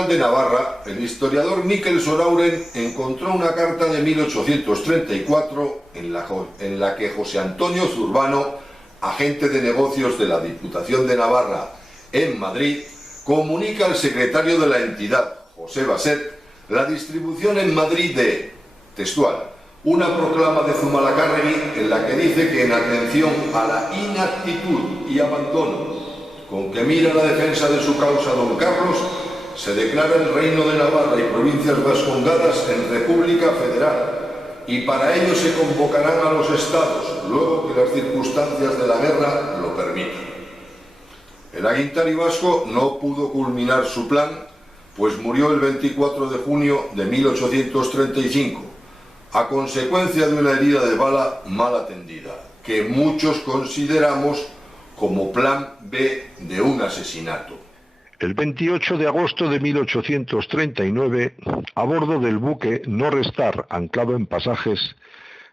General de Navarra, el historiador Miquel Sorauren encontró una carta de 1834 en la que José Antonio Zurbano, agente de negocios de la Diputación de Navarra en Madrid, comunica al secretario de la entidad, José Baset, la distribución en Madrid de, textual, una proclama de Zumalacárregui en la que dice que en atención a la inactitud y abandono con que mira la defensa de su causa don Carlos, se declara el Reino de Navarra y provincias vascongadas en República Federal, y para ello se convocarán a los estados, luego que las circunstancias de la guerra lo permitan. El aguintari vasco no pudo culminar su plan, pues murió el 24 de junio de 1835, a consecuencia de una herida de bala mal atendida, que muchos consideramos como plan B de un asesinato. El 28 de agosto de 1839, a bordo del buque North Star, anclado en Pasajes,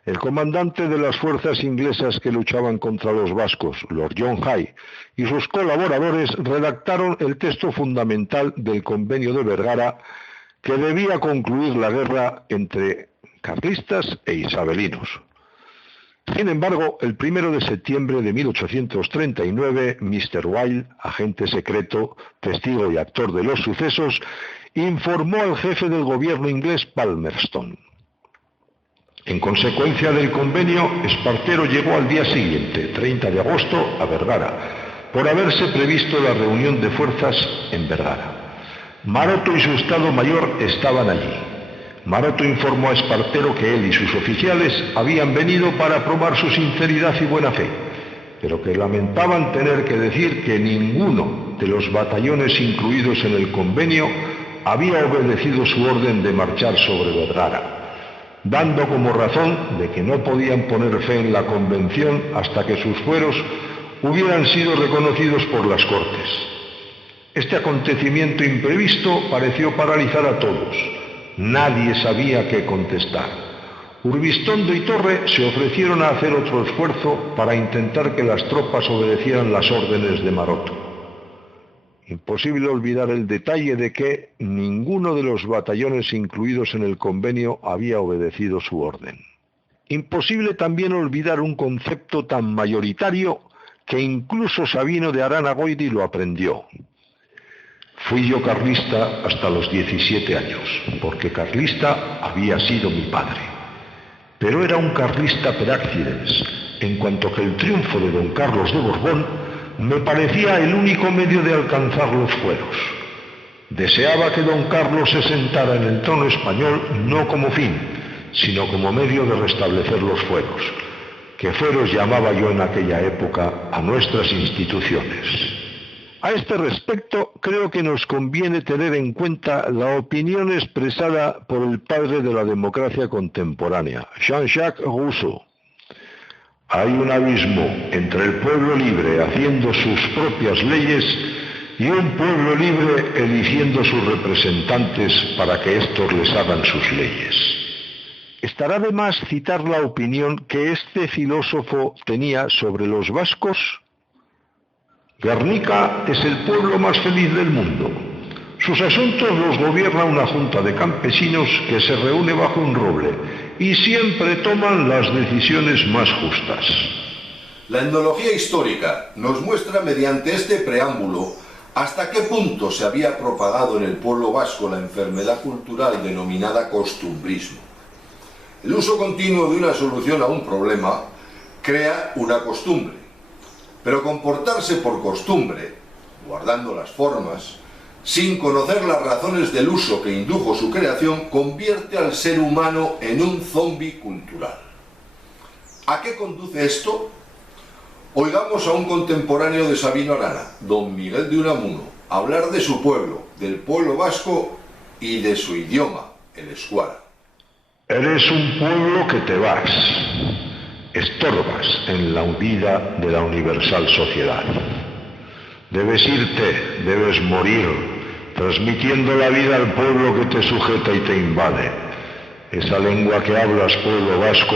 el comandante de las fuerzas inglesas que luchaban contra los vascos, Lord John Hay, y sus colaboradores redactaron el texto fundamental del Convenio de Vergara, que debía concluir la guerra entre carlistas e isabelinos. Sin embargo, el 1 de septiembre de 1839, Mr. Wilde, agente secreto, testigo y actor de los sucesos, informó al jefe del gobierno inglés, Palmerston. En consecuencia del convenio, Espartero llegó al día siguiente, 30 de agosto, a Vergara, por haberse previsto la reunión de fuerzas en Vergara. Maroto y su Estado Mayor estaban allí. Maroto informó a Espartero que él y sus oficiales habían venido para probar su sinceridad y buena fe, pero que lamentaban tener que decir que ninguno de los batallones incluidos en el convenio había obedecido su orden de marchar sobre Vergara, dando como razón de que no podían poner fe en la convención hasta que sus fueros hubieran sido reconocidos por las Cortes. Este acontecimiento imprevisto pareció paralizar a todos. Nadie sabía qué contestar. Urbistondo y Torre se ofrecieron a hacer otro esfuerzo para intentar que las tropas obedecieran las órdenes de Maroto. Imposible olvidar el detalle de que ninguno de los batallones incluidos en el convenio había obedecido su orden. Imposible también olvidar un concepto tan mayoritario que incluso Sabino de Arana Goiri lo aprendió. Fui yo carlista hasta los 17 años, porque carlista había sido mi padre. Pero era un carlista per accidens, en cuanto que el triunfo de don Carlos de Borbón me parecía el único medio de alcanzar los fueros. Deseaba que don Carlos se sentara en el trono español no como fin, sino como medio de restablecer los fueros, que fueros llamaba yo en aquella época a nuestras instituciones. A este respecto, creo que nos conviene tener en cuenta la opinión expresada por el padre de la democracia contemporánea, Jean-Jacques Rousseau. Hay un abismo entre el pueblo libre haciendo sus propias leyes y un pueblo libre eligiendo sus representantes para que éstos les hagan sus leyes. Estará de más citar la opinión que este filósofo tenía sobre los vascos. Guernica es el pueblo más feliz del mundo. Sus asuntos los gobierna una junta de campesinos que se reúne bajo un roble y siempre toman las decisiones más justas. La etnología histórica nos muestra mediante este preámbulo hasta qué punto se había propagado en el pueblo vasco la enfermedad cultural denominada costumbrismo. El uso continuo de una solución a un problema crea una costumbre. Pero comportarse por costumbre, guardando las formas, sin conocer las razones del uso que indujo su creación, convierte al ser humano en un zombi cultural. ¿A qué conduce esto? Oigamos a un contemporáneo de Sabino Arana, don Miguel de Unamuno, hablar de su pueblo, del pueblo vasco y de su idioma, el escuara. Eres un pueblo que te vas. Estorbas en la vida de la universal sociedad. Debes irte, debes morir, transmitiendo la vida al pueblo que te sujeta y te invade. Esa lengua que hablas, pueblo vasco,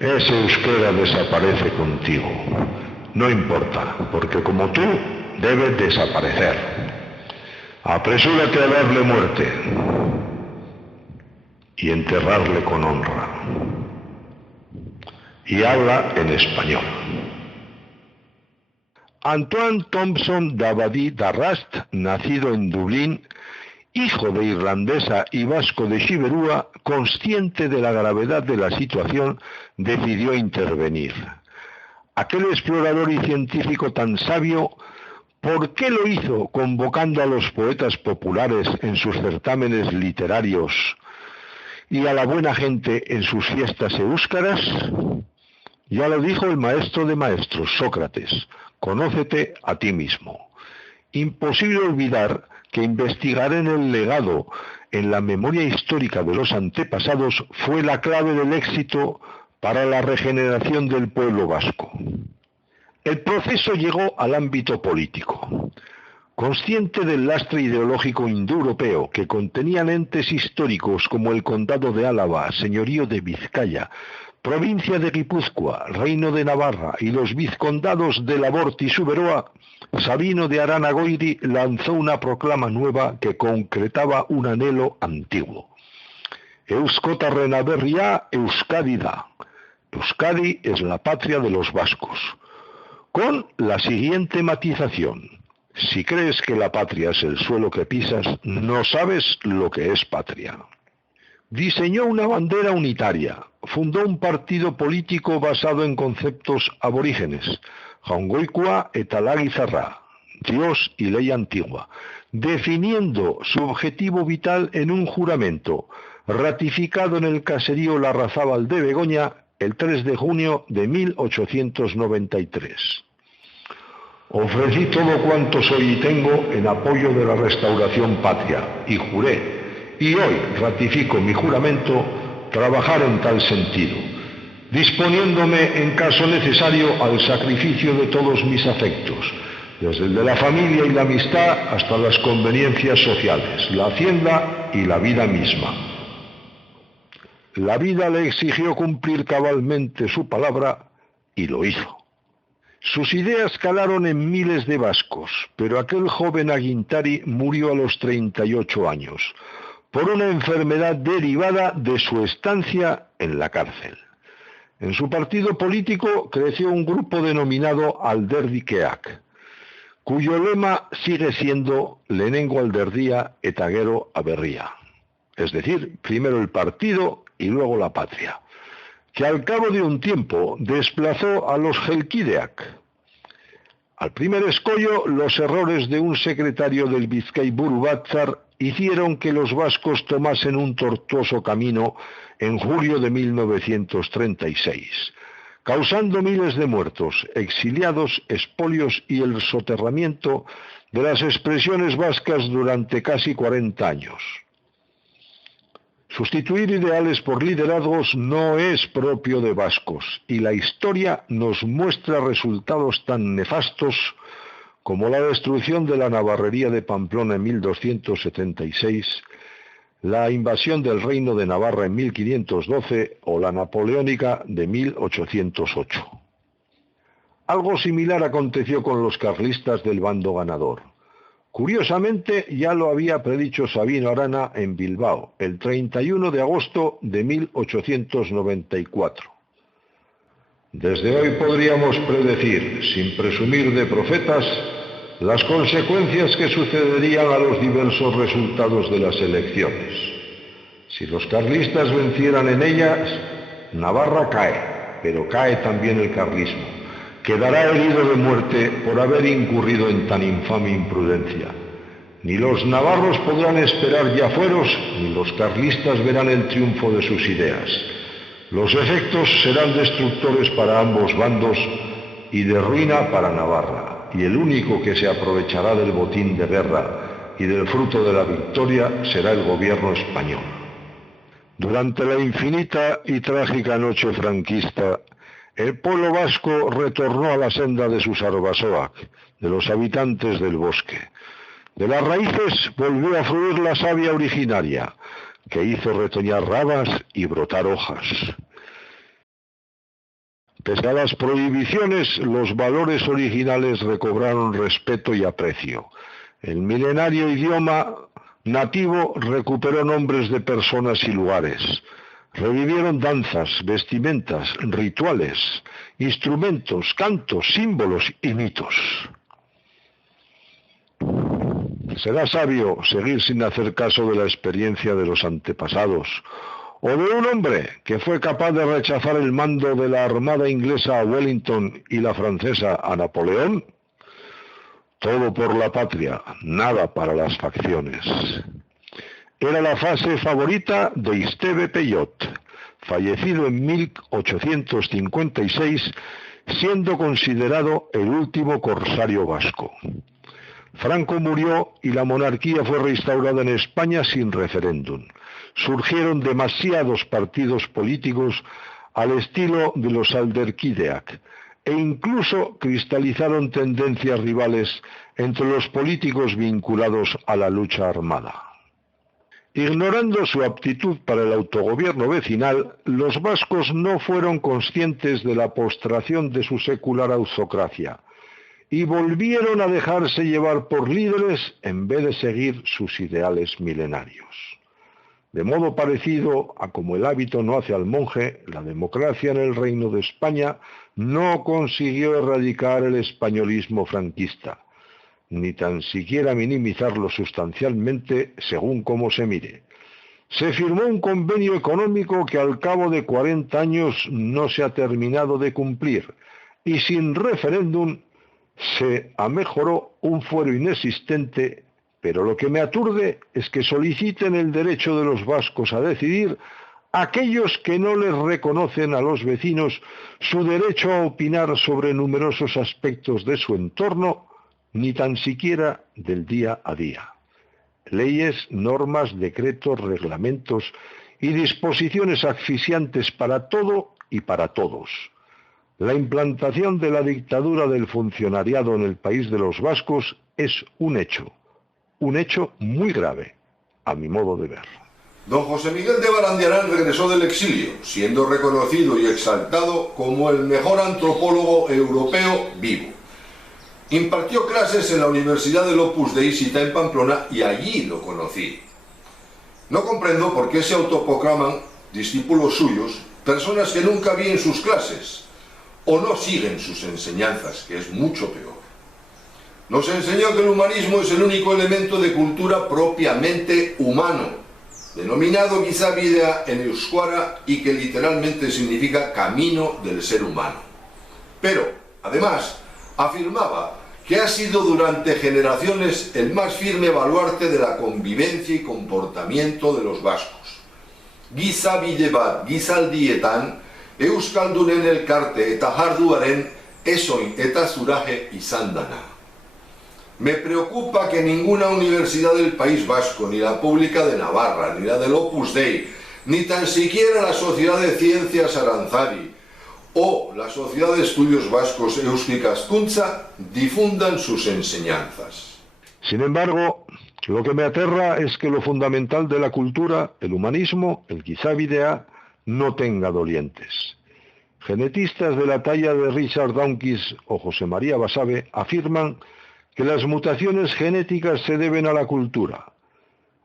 ese euskera desaparece contigo. No importa, porque como tú, debes desaparecer. Apresúrate a darle muerte y enterrarle con honra. Y habla en español. Antoine Thompson Dabadie d'Arrast, nacido en Dublín, hijo de irlandesa y vasco de Xiberúa, consciente de la gravedad de la situación, decidió intervenir. Aquel explorador y científico tan sabio, ¿por qué lo hizo convocando a los poetas populares en sus certámenes literarios y a la buena gente en sus fiestas eúscaras? Ya lo dijo el maestro de maestros, Sócrates: conócete a ti mismo. Imposible olvidar que investigar en el legado, en la memoria histórica de los antepasados, fue la clave del éxito para la regeneración del pueblo vasco. El proceso llegó al ámbito político. Consciente del lastre ideológico indoeuropeo que contenían entes históricos como el Condado de Álava, Señorío de Vizcaya, Provincia de Guipúzcoa, Reino de Navarra y los vizcondados de Labort y Suberoa, Sabino de Arana Goiri lanzó una proclama nueva que concretaba un anhelo antiguo. Euskotarrena berria, Euskadi da. Euskadi es la patria de los vascos. Con la siguiente matización: si crees que la patria es el suelo que pisas, no sabes lo que es patria. Diseñó una bandera unitaria, fundó un partido político basado en conceptos aborígenes, Jaungoikua eta Lagizarra, Dios y ley antigua, definiendo su objetivo vital en un juramento, ratificado en el caserío Larrazábal de Begoña el 3 de junio de 1893. Ofrecí todo cuanto soy y tengo en apoyo de la restauración patria, y juré, y hoy ratifico mi juramento, trabajar en tal sentido, disponiéndome en caso necesario al sacrificio de todos mis afectos, desde el de la familia y la amistad hasta las conveniencias sociales, la hacienda y la vida misma. La vida le exigió cumplir cabalmente su palabra y lo hizo. Sus ideas calaron en miles de vascos, pero aquel joven Aguintari murió a los 38 años, por una enfermedad derivada de su estancia en la cárcel. En su partido político creció un grupo denominado Alderdikeak, cuyo lema sigue siendo Lehenengo alderdia eta gero aberria, es decir, primero el partido y luego la patria, que al cabo de un tiempo desplazó a los Jelkideak. Al primer escollo, los errores de un secretario del Bizkaiburu Batzar hicieron que los vascos tomasen un tortuoso camino en julio de 1936, causando miles de muertos, exiliados, expolios y el soterramiento de las expresiones vascas durante casi 40 años. Sustituir ideales por liderazgos no es propio de vascos, y la historia nos muestra resultados tan nefastos como la destrucción de la Navarrería de Pamplona en 1276, la invasión del Reino de Navarra en 1512 o la napoleónica de 1808. Algo similar aconteció con los carlistas del bando ganador. Curiosamente, ya lo había predicho Sabino Arana en Bilbao, el 31 de agosto de 1894. Desde hoy podríamos predecir, sin presumir de profetas, las consecuencias que sucederían a los diversos resultados de las elecciones. Si los carlistas vencieran en ellas, Navarra cae, pero cae también el carlismo. Quedará herido de muerte por haber incurrido en tan infame imprudencia. Ni los navarros podrán esperar ya fueros, ni los carlistas verán el triunfo de sus ideas. Los efectos serán destructores para ambos bandos y de ruina para Navarra, y el único que se aprovechará del botín de guerra y del fruto de la victoria será el gobierno español. Durante la infinita y trágica noche franquista, el pueblo vasco retornó a la senda de sus arbasoak, de los habitantes del bosque. De las raíces volvió a fluir la savia originaria, que hizo retoñar ramas y brotar hojas. Pese a las prohibiciones, los valores originales recobraron respeto y aprecio. El milenario idioma nativo recuperó nombres de personas y lugares. Revivieron danzas, vestimentas, rituales, instrumentos, cantos, símbolos y mitos. Será sabio seguir sin hacer caso de la experiencia de los antepasados, o de un hombre que fue capaz de rechazar el mando de la armada inglesa a Wellington y la francesa a Napoleón. Todo por la patria, nada para las facciones. Era la fase favorita de Esteve Peyot, fallecido en 1856, siendo considerado el último corsario vasco. Franco murió y la monarquía fue restaurada en España sin referéndum. Surgieron demasiados partidos políticos al estilo de los Alderquideac, e incluso cristalizaron tendencias rivales entre los políticos vinculados a la lucha armada. Ignorando su aptitud para el autogobierno vecinal, los vascos no fueron conscientes de la postración de su secular autocracia y volvieron a dejarse llevar por líderes en vez de seguir sus ideales milenarios. De modo parecido a como el hábito no hace al monje, la democracia en el Reino de España no consiguió erradicar el españolismo franquista, ni tan siquiera minimizarlo sustancialmente según cómo se mire. Se firmó un convenio económico que al cabo de 40 años no se ha terminado de cumplir, y sin referéndum se amejoró un fuero inexistente. Pero lo que me aturde es que soliciten el derecho de los vascos a decidir aquellos que no les reconocen a los vecinos su derecho a opinar sobre numerosos aspectos de su entorno, ni tan siquiera del día a día. Leyes, normas, decretos, reglamentos y disposiciones asfixiantes para todo y para todos. La implantación de la dictadura del funcionariado en el país de los vascos es un hecho muy grave, a mi modo de ver. Don José Miguel de Barandiarán regresó del exilio, siendo reconocido y exaltado como el mejor antropólogo europeo vivo. Impartió clases en la Universidad del Opus Dei Cita en Pamplona y allí lo conocí. No comprendo por qué se autoproclaman discípulos suyos personas que nunca vi en sus clases o no siguen sus enseñanzas, que es mucho peor. Nos enseñó que el humanismo es el único elemento de cultura propiamente humano, denominado Gizavidea en euskara y que literalmente significa camino del ser humano. Pero, además, afirmaba que ha sido durante generaciones el más firme baluarte de la convivencia y comportamiento de los vascos. Gizabide bat gizaldietan, euskaldunen elkarte eta jarduaren esoin eta zuraje izan dana. Me preocupa que ninguna universidad del País Vasco, ni la pública de Navarra, ni la del Opus Dei, ni tan siquiera la Sociedad de Ciencias Aranzadi o la Sociedad de Estudios Vascos Euskikaskuntza difundan sus enseñanzas. Sin embargo, lo que me aterra es que lo fundamental de la cultura, el humanismo, el Gizavidea, no tenga dolientes. Genetistas de la talla de Richard Dawkins o José María Basabe afirman que las mutaciones genéticas se deben a la cultura.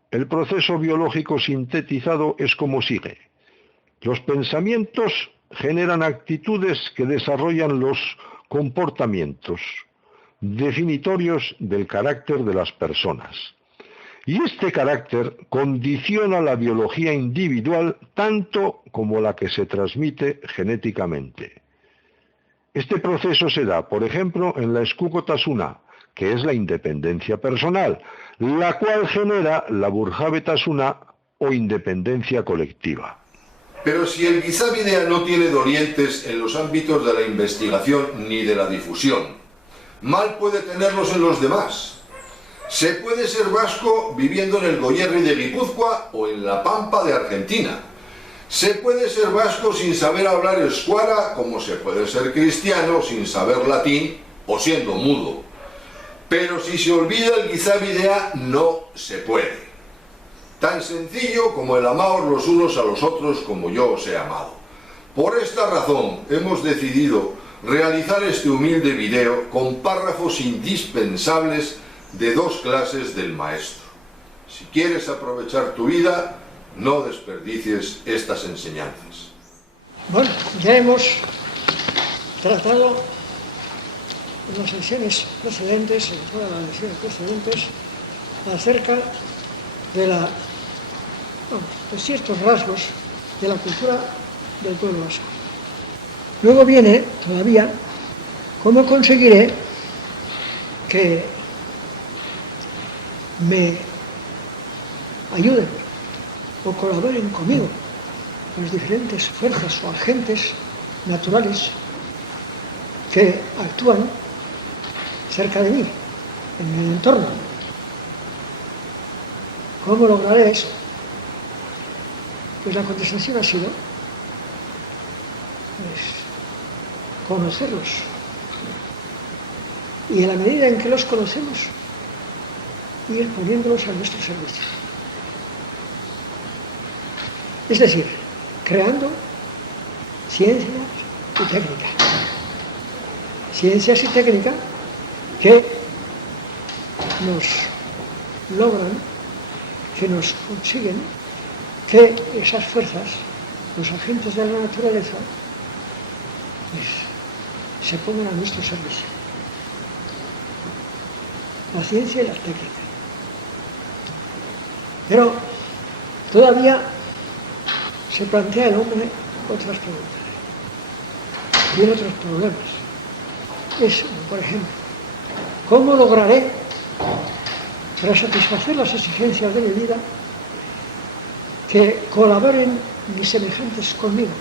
El proceso biológico sintetizado es como sigue. Los pensamientos generan actitudes que desarrollan los comportamientos definitorios del carácter de las personas. Y este carácter condiciona la biología individual tanto como la que se transmite genéticamente. Este proceso se da, por ejemplo, en la eskukotasuna, que es la independencia personal, la cual genera la burjabetasuna o independencia colectiva. Pero si el Gizavidea no tiene dolientes en los ámbitos de la investigación ni de la difusión, mal puede tenerlos en los demás. Se puede ser vasco viviendo en el Goierri de Guipúzcoa o en la Pampa de Argentina. Se puede ser vasco sin saber hablar euskara, como se puede ser cristiano sin saber latín o siendo mudo. Pero si se olvida el Gizavidea, no se puede. Tan sencillo como el amaos los unos a los otros como yo os he amado. Por esta razón hemos decidido realizar este humilde video con párrafos indispensables de dos clases del maestro. Si quieres aprovechar tu vida, no desperdicies estas enseñanzas. Bueno, ya hemos tratado en las sesiones precedentes, en todas las lecciones precedentes, acerca de ciertos rasgos de la cultura del pueblo vasco. Luego viene todavía cómo conseguiré que me ayuden o colaboren conmigo las diferentes fuerzas o agentes naturales que actúan cerca de mí, en el entorno. ¿Cómo lograré eso? Pues la contestación ha sido conocerlos. Y en la medida en que los conocemos, ir poniéndolos a nuestro servicio. Es decir, creando ciencias y técnica. Ciencias y técnica que nos logran, que nos consiguen que esas fuerzas, los agentes de la naturaleza, pues, se pongan a nuestro servicio. La ciencia y la técnica. Pero todavía se plantea el hombre otras preguntas. Tiene otros problemas. Es, por ejemplo, ¿cómo lograré, para satisfacer las exigencias de mi vida, que colaboren mis semejantes conmigo?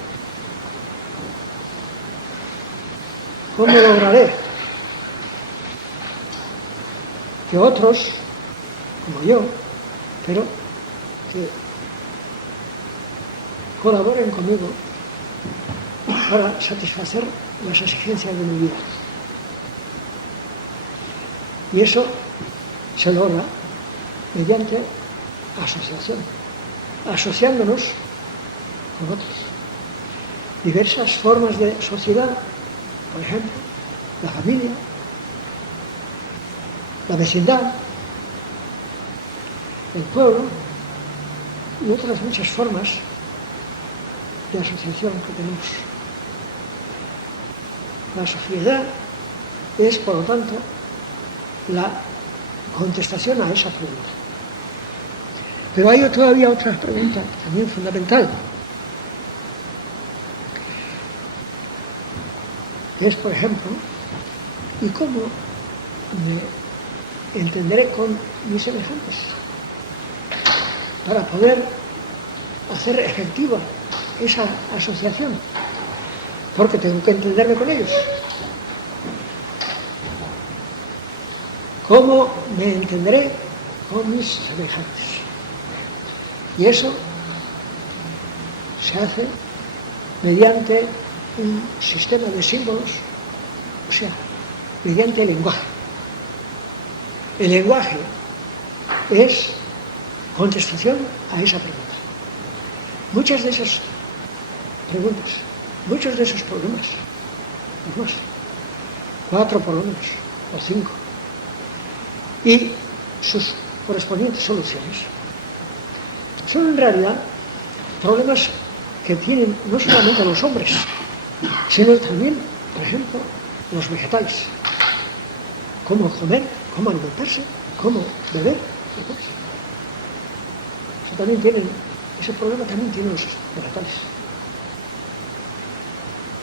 ¿Cómo lograré que otros, como yo, pero que colaboren conmigo para satisfacer las exigencias de mi vida? Y eso se logra mediante asociación, asociándonos con otros. Diversas formas de sociedad, por ejemplo, la familia, la vecindad, el pueblo y otras muchas formas de asociación que tenemos. La sociedad es, por lo tanto, la contestación a esa pregunta. Pero hay todavía otra pregunta también fundamental, que es, por ejemplo, ¿y cómo me entenderé con mis semejantes para poder hacer efectiva esa asociación? Porque tengo que entenderme con ellos. ¿Cómo me entenderé con mis semejantes? Y eso se hace mediante un sistema de símbolos, o sea, mediante el lenguaje. El lenguaje es contestación a esa pregunta. Muchas de esas preguntas, muchos de esos problemas, los más, 4 por lo menos, o 5, y sus correspondientes soluciones, son en realidad problemas que tienen no solamente los hombres, sino también, por ejemplo, los vegetales. Cómo comer, cómo alimentarse, cómo beber. Ese problema también tienen los vegetales.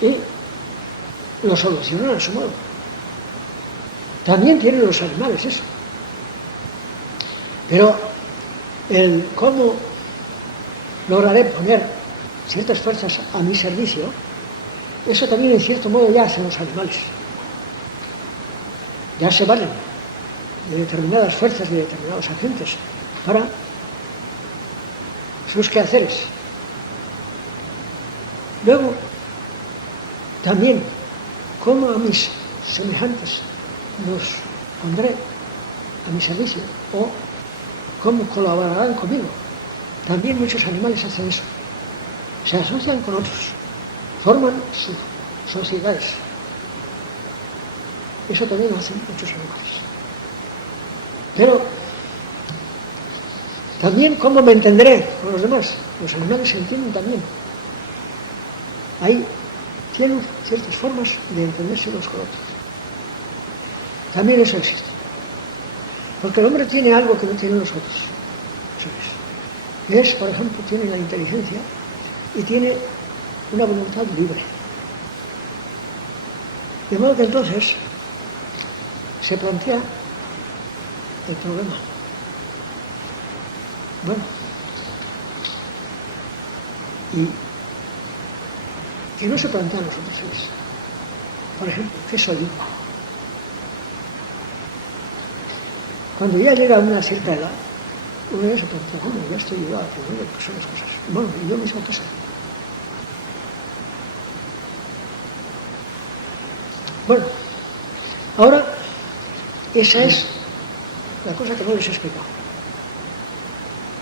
Y lo solucionan a su modo. También tienen los animales eso. Pero el cómo lograré poner ciertas fuerzas a mi servicio, eso también en cierto modo ya hacen los animales. Ya se valen de determinadas fuerzas, de determinados agentes para sus quehaceres. Luego, también, cómo a mis semejantes los pondré a mi servicio o cómo colaborarán conmigo. También muchos animales hacen eso. Se asocian con otros, forman sus sociedades. Eso también lo hacen muchos animales. Pero también cómo me entenderé con los demás. Los animales se entienden también. Ahí tienen ciertas formas de entenderse unos con otros. También eso existe. Porque el hombre tiene algo que no tienen los otros. Eso es, por ejemplo, tiene la inteligencia y tiene una voluntad libre. De modo que entonces se plantea el problema. Bueno, y que no se plantean los otros seres. Por ejemplo, ¿qué soy yo? Cuando ya llega a una cierta edad, uno ya se plantea, bueno, ya estoy llegado a aprender lo que son las cosas. Bueno, ¿y yo mismo qué soy? Bueno, ahora esa es la cosa que no les he explicado.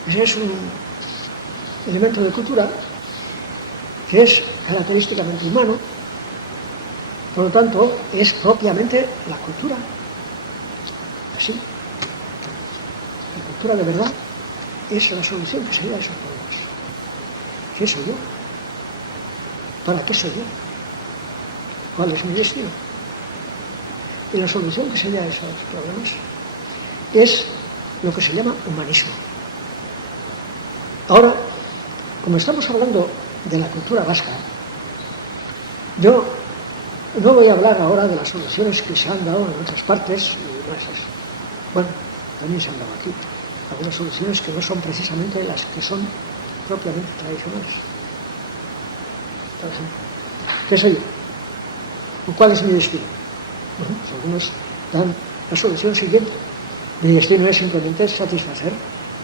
Ese es un elemento de cultura que es característicamente humano, por lo tanto, es propiamente la cultura. Así. La cultura de verdad es la solución que se da a esos problemas. ¿Qué soy yo? ¿Para qué soy yo? ¿Cuál es mi destino? Y la solución que se da a esos problemas es lo que se llama humanismo. Ahora, como estamos hablando de la cultura vasca, yo no voy a hablar ahora de las soluciones que se han dado en otras partes y más. Bueno, también se han dado aquí algunas soluciones que no son precisamente las que son propiamente tradicionales. Por ejemplo, ¿qué soy yo? ¿Cuál es mi destino? Bueno, pues algunos dan la solución siguiente. Mi destino es simplemente satisfacer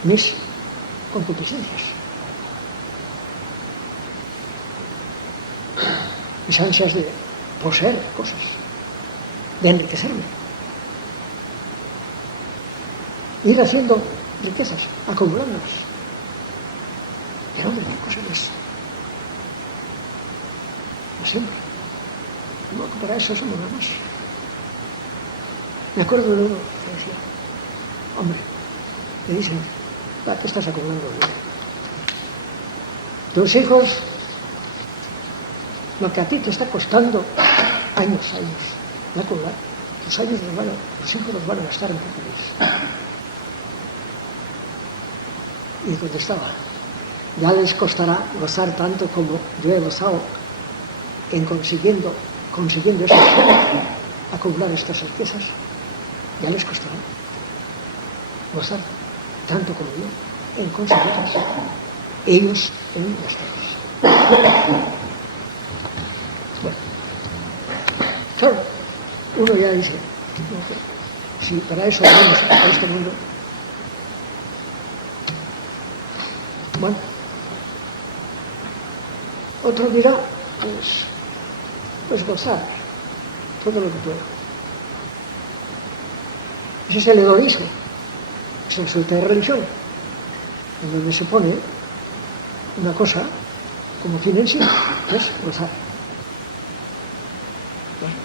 mis concupiscencias, mis ansias de poseer cosas, de enriquecerme, ir haciendo riquezas, acumulándolas. Pero hombre, qué cosa más siempre. No, para eso somos nada más. Me acuerdo de uno que decía, hombre, le dicen, ¿para qué estás acumulando dinero? Tus hijos, lo que a ti te está costando años de acumular, tus hijos los van a gastar en tu país. Y contestaba, ya les costará gozar tanto como yo he gozado en consiguiendo eso, acumular estas riquezas, ya les costará gozar tanto como yo en conseguirlas, ellos en gastarlas. Bueno, claro, uno ya dice, si para eso vamos a este mundo, bueno, otro dirá, pues gozar todo lo que pueda. Ese es el hedonismo, es el suerte de religión, en donde se pone una cosa como fin en sí, que es gozar. Bueno,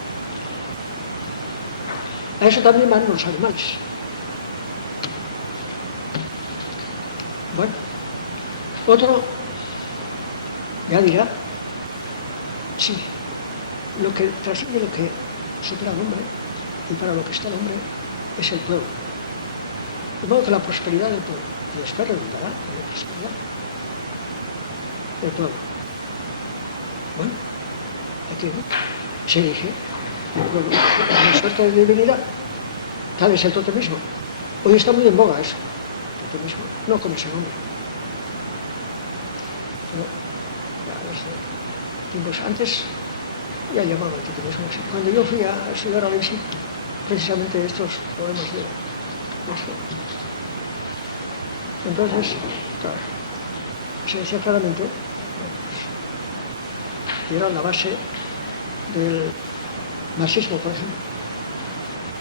a eso también van los animales. Bueno, otro ya dirá, sí, lo que trasciende, lo que supera al hombre y para lo que está el hombre es el pueblo. De modo que la prosperidad del pueblo, y después redundará en la prosperidad del pueblo. Bueno, aquí se elige el pueblo, una suerte de divinidad, tal es el totemismo. Hoy está muy en boga eso, el totemismo, no con ese nombre. No, ya desde tiempos antes ya llamaba el totemismo así. Cuando yo fui a estudiar a Leipzig, precisamente estos problemas de esto. Entonces, claro, se decía claramente que era la base del marxismo, por ejemplo,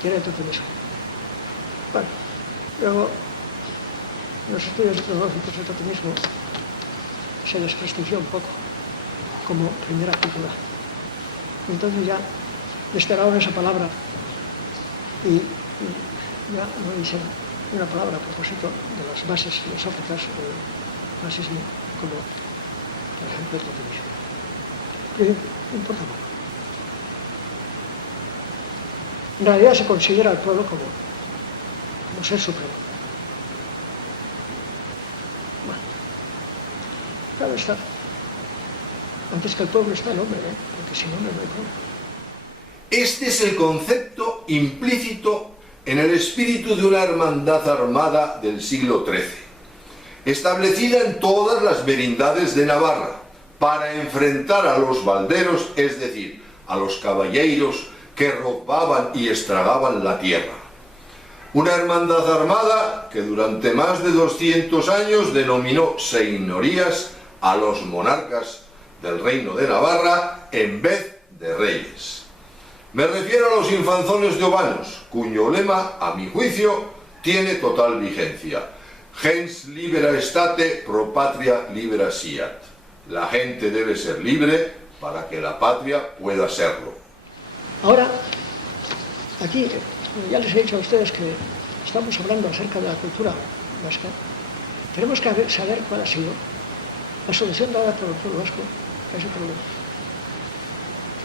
que era el totemismo. Bueno, luego, en los estudios etnológicos del totemismo se desprestigió un poco como primera cultura. Entonces ya desterraron esa palabra y ya no dicen una palabra a propósito de las bases filosóficas del marxismo, como por ejemplo el totemismo. Pero importa poco. En realidad se considera al pueblo como ser supremo. Bueno, claro está. Antes que el pueblo está el hombre, porque si no, no hay pueblo. Este es el concepto implícito en el espíritu de una hermandad armada del siglo XIII, establecida en todas las merindades de Navarra, para enfrentar a los valderos, es decir, a los caballeiros que robaban y estragaban la tierra. Una hermandad armada que durante más de 200 años denominó señorías a los monarcas del reino de Navarra en vez de reyes. Me refiero a los infanzones de Obanos, cuyo lema, a mi juicio, tiene total vigencia. Gens libera estate, pro patria libera siat. La gente debe ser libre para que la patria pueda serlo. Ahora, aquí, ya les he dicho a ustedes que estamos hablando acerca de la cultura vasca. Tenemos que saber cuál ha sido la solución dada por el pueblo vasco a ese problema.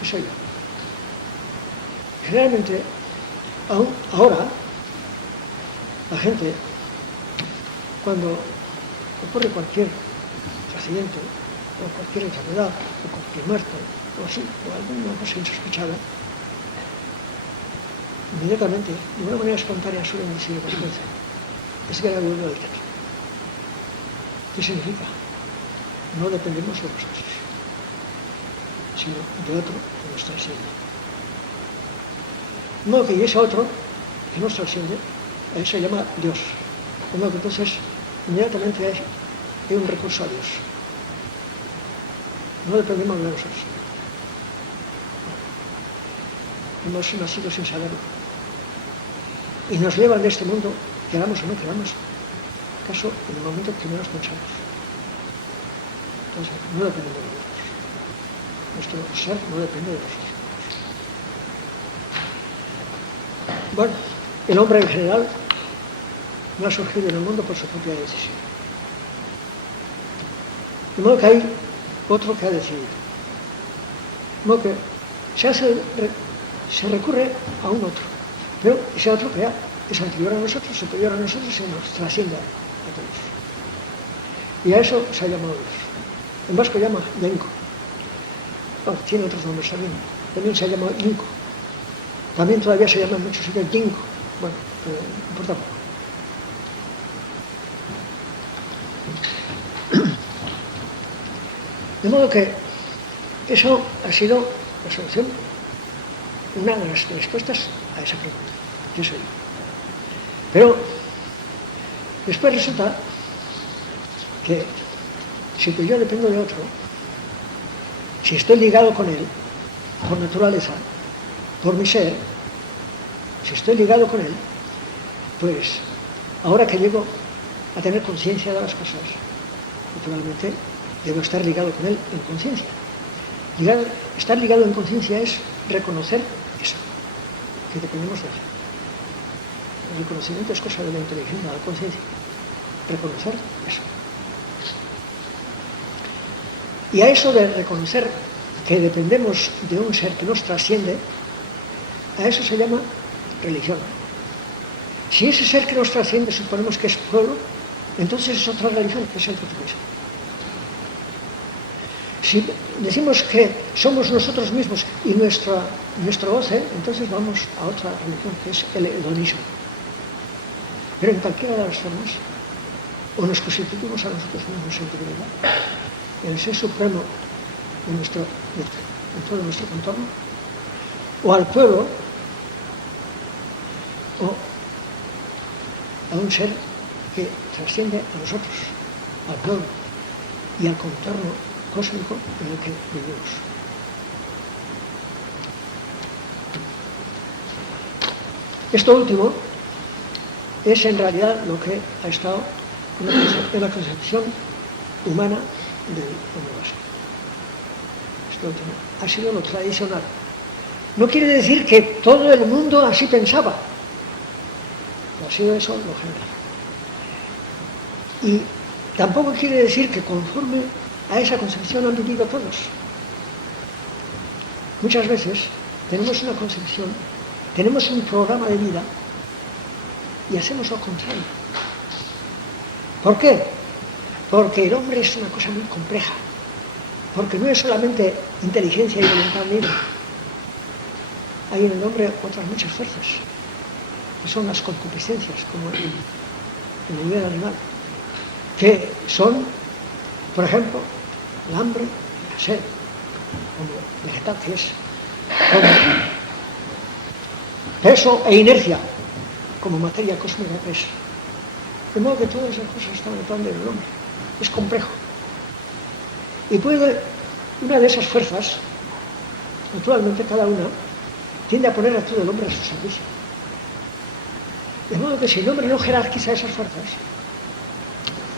¿Qué soy yo? Generalmente, ahora, la gente, cuando ocurre cualquier accidente, o cualquier enfermedad, o cualquier muerte, o así, o alguna cosa insospechada, inmediatamente, de una manera espontánea, suelen decir vergüenza. Es que era bueno del techo. ¿Qué significa? No dependemos de nosotros, sino de otro que nos trasciende. De modo que ese otro que nos trasciende, a eso se llama Dios. De modo que entonces, inmediatamente hay un recurso a Dios. No dependemos de nosotros. Hemos nacido sin saberlo. Y nos llevan de este mundo, queramos o no queramos, acaso en el momento que menos pensamos. Entonces, no dependemos de nosotros. Nuestro ser no depende de nosotros. Bueno, el hombre en general no ha surgido en el mundo por su propia decisión. De modo que hay otro que ha decidido. De modo que se recurre a un otro. Pero ese otro que es anterior a nosotros, superior a nosotros y nos trasciende a todos. Y a eso se ha llamado Dios. En vasco llama Yenko. Bueno, tiene otros nombres también. También se ha llamado Inco. También todavía se llama en muchos sitios Jinko. Bueno, no importa poco. De modo que eso ha sido la solución, una de las respuestas a esa pregunta. ¿Qué soy yo? Pero después resulta que si yo dependo de otro, si estoy ligado con él, por naturaleza, por mi ser, si estoy ligado con él, pues ahora que llego a tener conciencia de las cosas, naturalmente debo estar ligado con él en conciencia. Estar ligado en conciencia es reconocer eso, que dependemos de eso. El reconocimiento es cosa de la inteligencia, de la conciencia. Reconocer eso. Y a eso de reconocer que dependemos de un ser que nos trasciende, a eso se llama religión. Si ese ser que nos trasciende suponemos que es pueblo, entonces es otra religión, que es el portugués. Si decimos que somos nosotros mismos y nuestro goce, entonces vamos a otra religión, que es el hedonismo. Pero en cualquiera de las formas, o nos constituimos a nosotros mismos en divinidad, el ser supremo de todo nuestro contorno, o al pueblo, o a un ser que trasciende a nosotros, al pueblo y al contorno cósmico en el que vivimos. Esto último es en realidad lo que ha estado en la concepción humana del hombre vasco. Esto último ha sido lo tradicional. No quiere decir que todo el mundo así pensaba. sido eso lo general. Y tampoco quiere decir que conforme a esa concepción han vivido todos. Muchas veces tenemos una concepción, tenemos un programa de vida y hacemos lo contrario. ¿Por qué? Porque el hombre es una cosa muy compleja, porque no es solamente inteligencia y voluntad libre. Hay en el hombre otras muchas fuerzas, que son las concupiscencias, como en el nivel animal, que son, por ejemplo, el hambre, la sed, como vegetal que es, como peso e inercia, como materia cósmica que es. De modo que todas esas cosas están en el plan del hombre. Es complejo. Y una de esas fuerzas, naturalmente cada una, tiende a poner a todo el hombre a su servicio. De modo que si el hombre no jerarquiza esas fuerzas,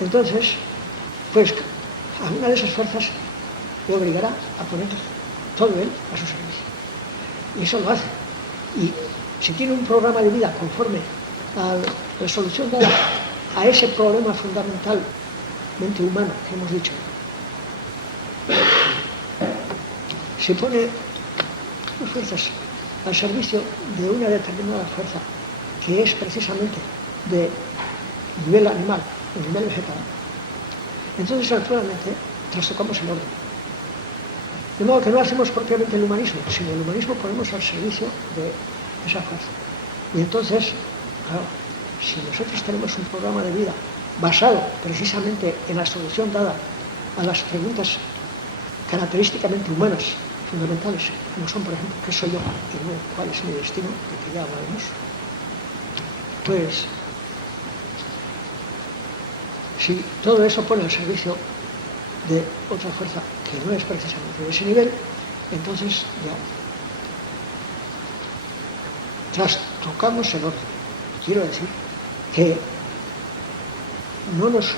entonces, pues a una de esas fuerzas le obligará a poner todo él a su servicio. Y eso lo hace. Y si tiene un programa de vida conforme a la solución dada a ese problema fundamentalmente humano que hemos dicho, se pone sus fuerzas al servicio de una determinada fuerza que es precisamente de nivel animal, de nivel vegetal, entonces naturalmente trastocamos el orden. De modo que no hacemos propiamente el humanismo, sino el humanismo ponemos al servicio de esa fuerza. Y entonces, claro, si nosotros tenemos un programa de vida basado precisamente en la solución dada a las preguntas característicamente humanas, fundamentales, como son, por ejemplo, ¿qué soy yo? Y no, ¿cuál es mi destino? De que ya hablaremos. Pues, si todo eso pone al servicio de otra fuerza que no es precisamente de ese nivel, entonces ya trastocamos el orden. Quiero decir que no nos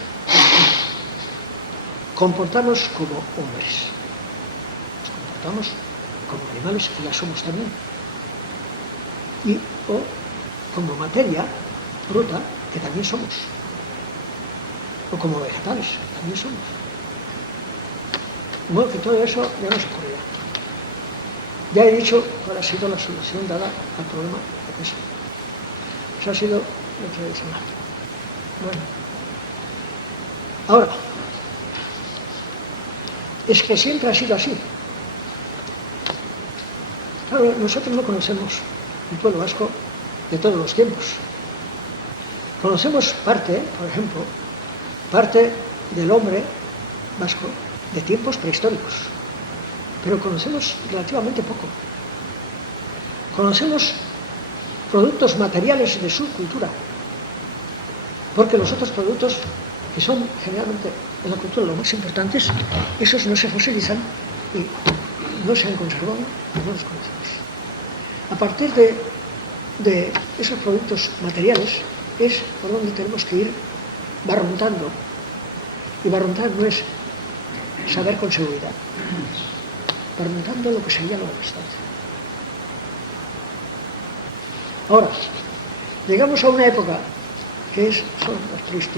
comportamos como hombres, nos comportamos como animales, que ya somos también, o como materia bruta, que también somos, o como vegetales, que también somos. De modo que todo eso ya nos ocurrirá. Ya he dicho cuál ha sido la solución dada al problema de peso. Eso ha sido lo tradicional. Bueno. Ahora, es que siempre ha sido así. Claro, nosotros no conocemos el pueblo vasco de todos los tiempos. Conocemos parte, por ejemplo, parte del hombre vasco de tiempos prehistóricos, pero conocemos relativamente poco. Conocemos productos materiales de su cultura, porque los otros productos, que son generalmente en la cultura los más importantes, esos no se fosilizan y no se han conservado y no los conocemos. A partir de esos productos materiales es por donde tenemos que ir barruntando, y barruntar no es saber con seguridad, barruntando lo que sería la distancia. Ahora, llegamos a una época que son las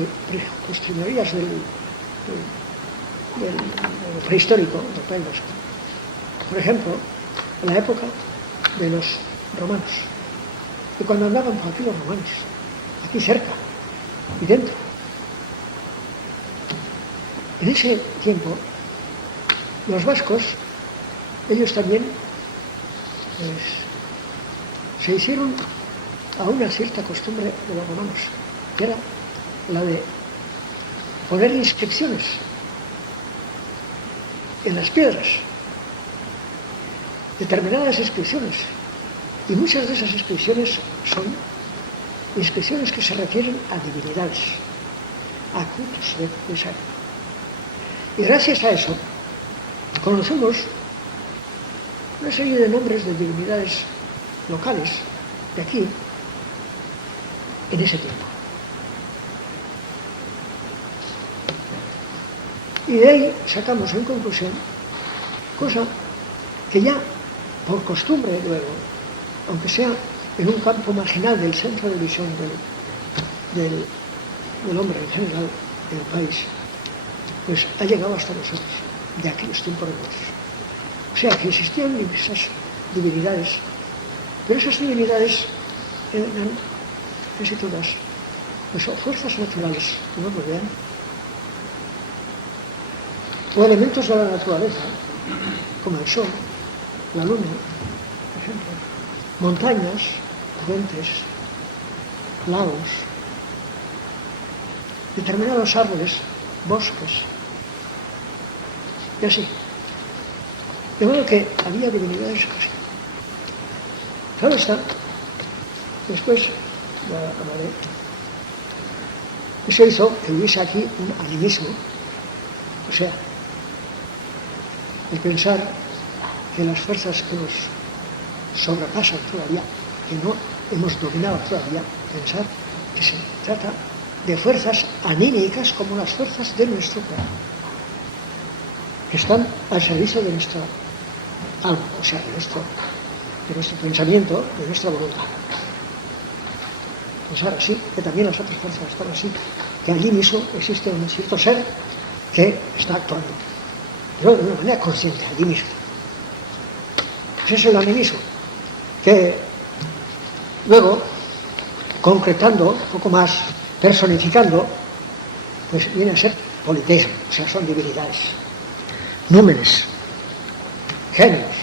postrimerías del prehistórico del País Vasco. Por ejemplo, en la época de los romanos, y cuando andaban por aquí los romanos, aquí cerca y dentro. En ese tiempo, los vascos, ellos también se hicieron a una cierta costumbre de los romanos, que era la de poner inscripciones en las piedras, determinadas inscripciones, y muchas de esas inscripciones son inscripciones que se refieren a divinidades, a cultos de esa época. Y gracias a eso conocemos una serie de nombres de divinidades locales de aquí en ese tiempo. Y de ahí sacamos en conclusión cosa que ya por costumbre luego, aunque sea en un campo marginal del centro de visión del hombre en general, en el país, pues ha llegado hasta nosotros, de aquellos tiempos remotos. O sea, que existían esas divinidades, pero esas divinidades eran casi todas pues, o fuerzas naturales que nos rodean, o elementos de la naturaleza, como el sol, la luna, por ejemplo, montañas, puentes, lagos, determinados árboles, bosques, y así. De modo que había divinidades así. Claro está, después ya hablaré, se hizo que hubiese aquí un animismo, o sea, el pensar que las fuerzas que nos sobrepasan todavía, que no hemos dominado todavía, pensar que se trata de fuerzas anímicas como las fuerzas de nuestro cuerpo, que están al servicio de nuestra alma, o sea, de nuestro pensamiento, de nuestra voluntad. Pensar así, que también las otras fuerzas están así, que allí mismo existe un cierto ser que está actuando, pero de una manera consciente, allí mismo. Pues es el animismo, que luego, concretando, un poco más, personificando, pues viene a ser politeísmo, o sea, son divinidades, númenes, géneros.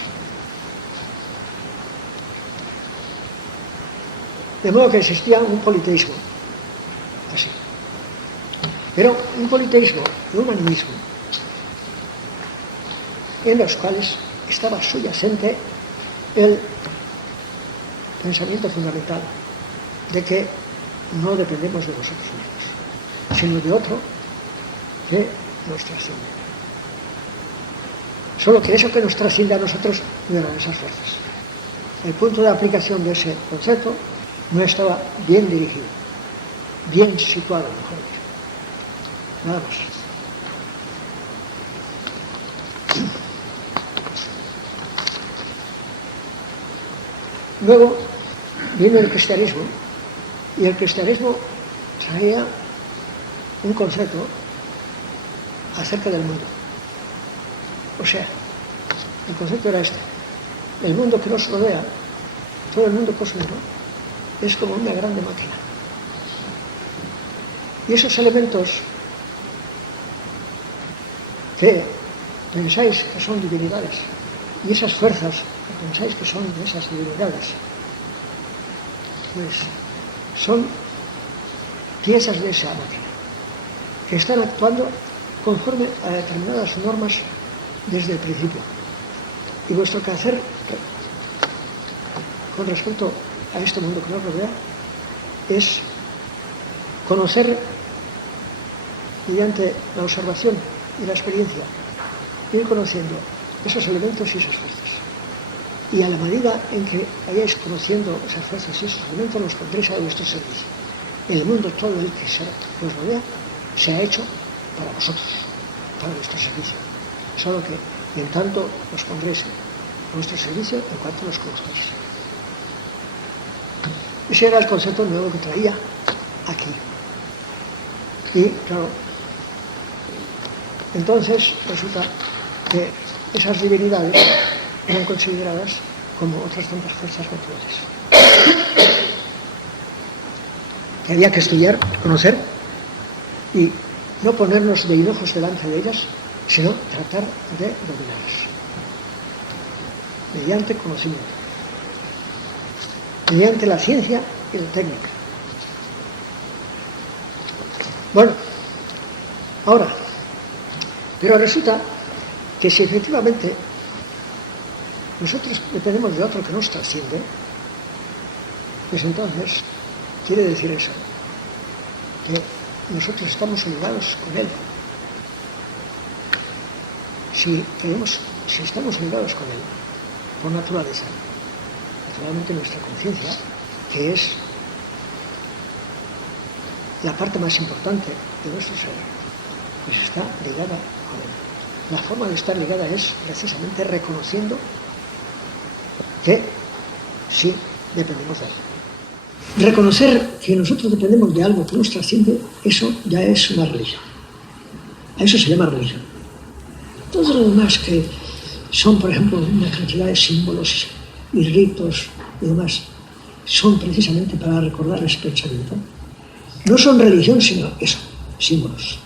De modo que existía un politeísmo, así. Pero un politeísmo y un animismo en los cuales estaba subyacente el pensamiento fundamental de que no dependemos de nosotros mismos, sino de otro que nos trasciende. Solo que eso que nos trasciende a nosotros no eran esas fuerzas. El punto de aplicación de ese concepto no estaba bien dirigido, bien situado, mejor dicho. Nada más. Luego vino el cristianismo, y el cristianismo traía un concepto acerca del mundo. O sea, el concepto era este: el mundo que nos rodea, todo el mundo cósmico, es como una grande máquina. Y esos elementos que pensáis que son divinidades, y esas fuerzas que pensáis que son de esas divinidades, pues son piezas de esa máquina, que están actuando conforme a determinadas normas desde el principio. Y vuestro quehacer con respecto a este mundo que nos rodea es conocer mediante la observación y la experiencia, ir conociendo esos elementos y esas fuerzas. Y a la medida en que vayáis conociendo esas fuerzas y esos elementos, los pondréis a vuestro servicio. El mundo todo el que os rodea se ha hecho para vosotros, para vuestro servicio. Solo que en tanto los pondréis a vuestro servicio en cuanto los conozcáis. Ese era el concepto nuevo que traía aquí. Y claro, entonces resulta que esas divinidades eran consideradas como otras tantas fuerzas naturales, que había que estudiar, conocer y no ponernos de hinojos delante de ellas, sino tratar de dominarlas mediante conocimiento, mediante la ciencia y la técnica. Bueno, ahora, pero resulta que si efectivamente nosotros dependemos de otro que nos trasciende, pues entonces quiere decir eso, que nosotros estamos ligados con él. Si estamos ligados con él por naturaleza, naturalmente nuestra conciencia, que es la parte más importante de nuestro ser, pues está ligada con él. La forma de estar ligada es precisamente reconociendo que sí dependemos de él. Reconocer que nosotros dependemos de algo que nos trasciende, eso ya es una religión. A eso se llama religión. Todo lo demás que son, por ejemplo, una cantidad de símbolos y ritos y demás, son precisamente para recordar ese pensamiento. No son religión, sino eso, símbolos.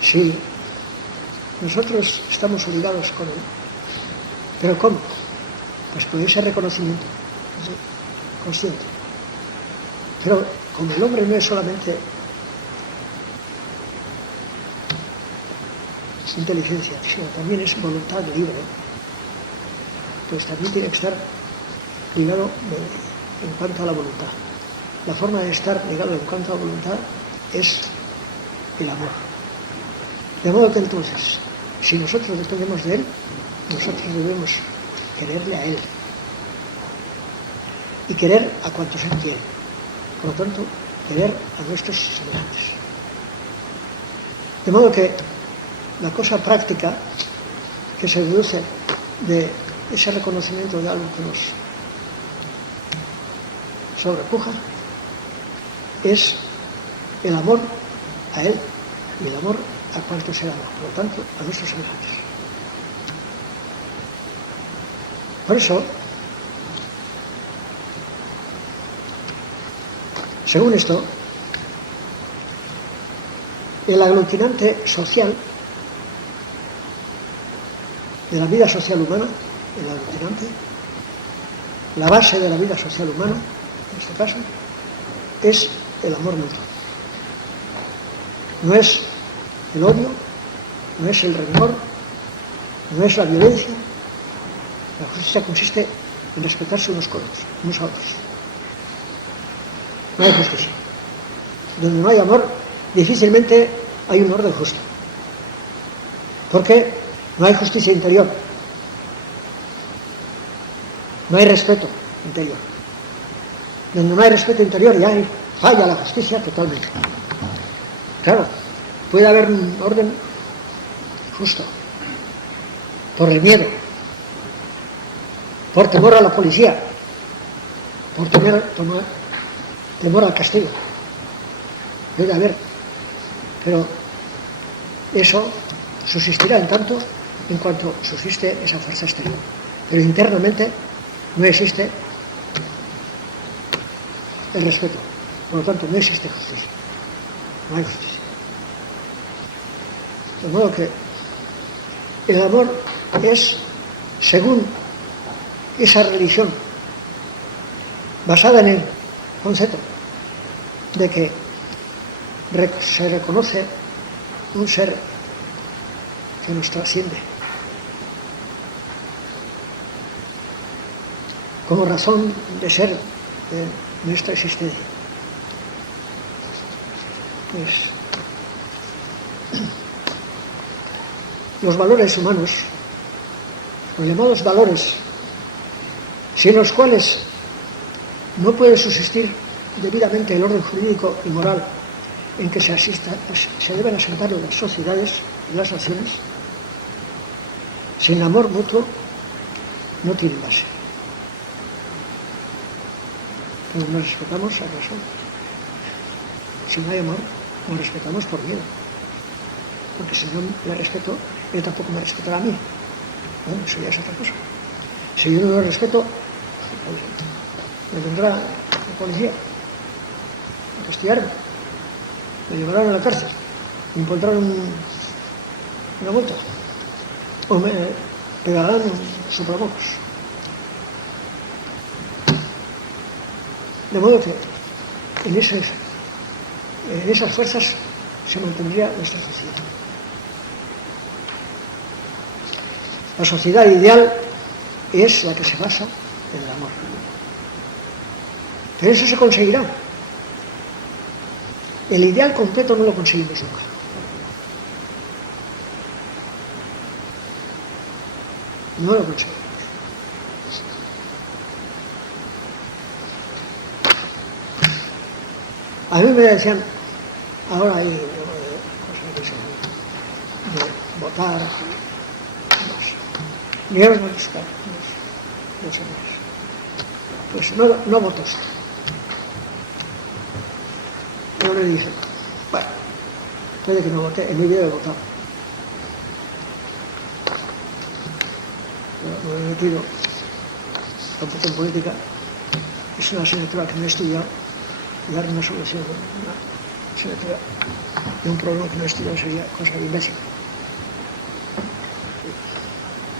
Sí, nosotros estamos obligados con él. ¿Pero cómo? Pues por ese reconocimiento consciente. Pero como el hombre no es solamente inteligencia, sino también es voluntad libre, pues también tiene que estar ligado en cuanto a la voluntad. La forma de estar ligado en cuanto a la voluntad es el amor. De modo que entonces, si nosotros dependemos de él, nosotros debemos quererle a él y querer a cuantos él quiere. Por lo tanto, querer a nuestros semejantes. De modo que la cosa práctica que se deduce de ese reconocimiento de algo que nos sobrepuja es el amor a él y el amor a cuantos él ama, por lo tanto, a nuestros semejantes. Por eso, según esto, el aglutinante social de la vida social humana, el aglutinante, la base de la vida social humana, en este caso, es el amor mutuo. No es el odio, no es el rencor, no es la violencia. La justicia consiste en respetarse unos con otros, unos a otros. No hay justicia. Donde no hay amor, difícilmente hay un orden justo. Porque no hay justicia interior. No hay respeto interior. Donde no hay respeto interior ya falla la justicia totalmente. Claro, puede haber un orden justo. Por el miedo. Por temor a la policía. Por temor al castigo. Puede haber. Pero eso subsistirá en tanto en cuanto subsiste esa fuerza exterior. Pero internamente no existe el respeto. Por lo tanto, no existe justicia. No hay justicia. De modo que el amor es, según esa religión, basada en el concepto de que se reconoce un ser que nos trasciende como razón de ser de nuestra existencia. Pues los valores humanos, los llamados valores, sin los cuales no puede subsistir debidamente el orden jurídico y moral en que se deben asentar las sociedades y las naciones, sin amor mutuo no tienen base. Pero nos respetamos acaso. Si no hay amor, nos respetamos por miedo. Porque si no le respeto, él tampoco me respetará a mí. Bueno, eso ya es otra cosa. Si yo no lo respeto, me vendrá la policía a castigarme, me llevarán a la cárcel, me impondrán una multa o me pegarán un soplamocos. De modo que en esas fuerzas se mantendría nuestra sociedad. La sociedad ideal es la que se basa en el amor. Pero eso se conseguirá. El ideal completo no lo conseguimos nunca. No lo conseguimos. A mí me decían, ahora hay cosas de votar, ni ahora no buscar los hombres. Pues no votos. le dije, bueno, puede que no vote, en mi vida he votado. No me he metido tampoco en política. Es una asignatura que no he estudiado, y dar una solución, una asignatura de un problema que no he estudiado sería cosa de imbécil.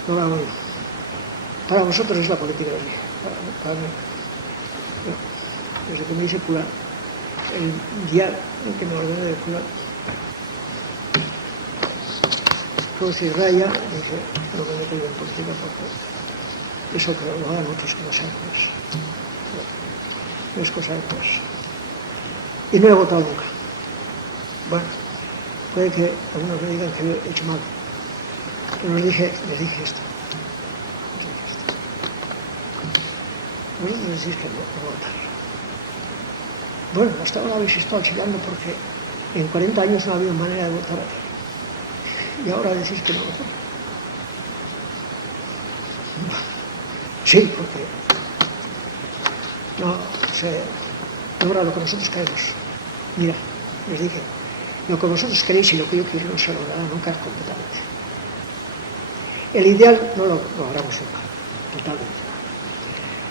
No la hago yo. Para vosotros es la política de mí. Para mí. Desde que me hice cura, el día en que me ordené de cura, Cruz y Raya, dije, no me meto yo en política porque eso que lo hagan otros que no sean pues. No es cosa de pues. Y no he votado nunca. Bueno, puede que algunos me digan que he hecho mal. Pero les dije esto. Vosotros decís que no votar. Bueno, hasta ahora habéis estado chillando porque en 40 años no ha habido manera de votar aquí. Y ahora decís que no votar. Sí, porque no se logra lo que nosotros queremos. Mira, les dije, lo que vosotros queréis y lo que yo quiero no se logrará nunca completamente. El ideal no lo logramos nunca, totalmente.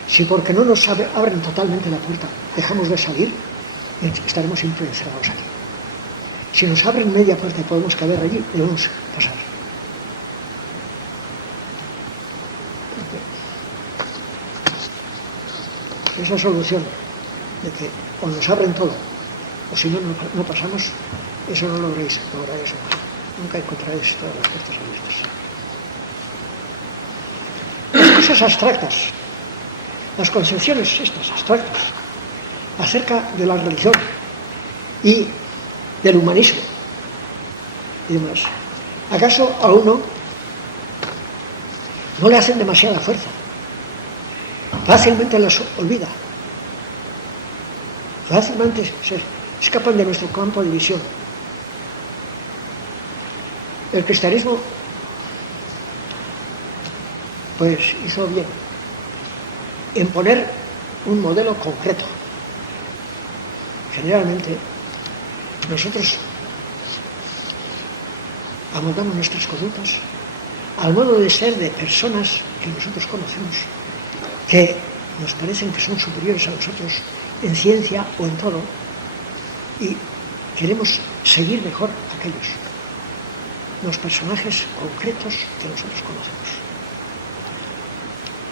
Si porque no nos abren totalmente la puerta dejamos de salir, estaremos siempre encerrados aquí. Si nos abren media puerta y podemos caber allí, debemos pasar. Esa solución de que o nos abren todo o si no, no pasamos, eso no lográis eso. Nunca encontraréis todas las puertas abiertas. Las cosas abstractas, las concepciones estas abstractas acerca de la religión y del humanismo y demás, ¿acaso a uno no le hacen demasiada fuerza? Fácilmente las olvida, fácilmente se escapan de nuestro campo de visión. El cristianismo pues hizo bien en poner un modelo concreto. Generalmente nosotros amoldamos nuestras conductas al modo de ser de personas que nosotros conocemos, que nos parecen que son superiores a nosotros en ciencia o en todo, y queremos seguir mejor a aquellos, los personajes concretos que nosotros conocemos.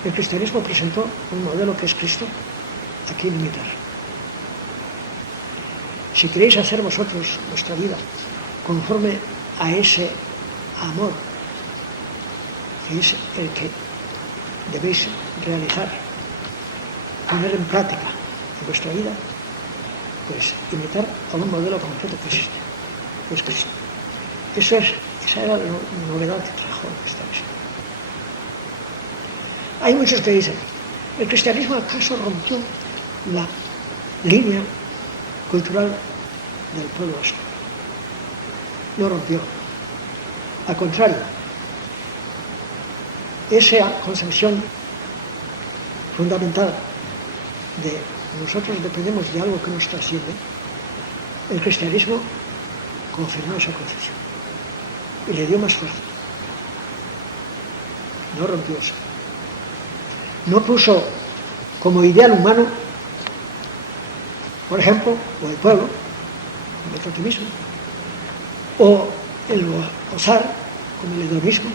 El cristianismo presentó un modelo que es Cristo, a quien imitar. Si queréis hacer vosotros vuestra vida conforme a ese amor que es el que debéis realizar, poner en práctica en vuestra vida, pues imitar a un modelo concreto que existe, que es Cristo. Esa era la novedad que trajo el cristianismo. Hay muchos que dicen, ¿el cristianismo acaso rompió la línea cultural del pueblo vasco? No rompió. Al contrario, esa concepción fundamental de nosotros dependemos de algo que nos trasciende, el cristianismo confirmó esa concepción y le dio más fuerza. No rompió eso. No puso como ideal humano, por ejemplo, o el pueblo, como el totemismo, o el osar, como el hedonismo.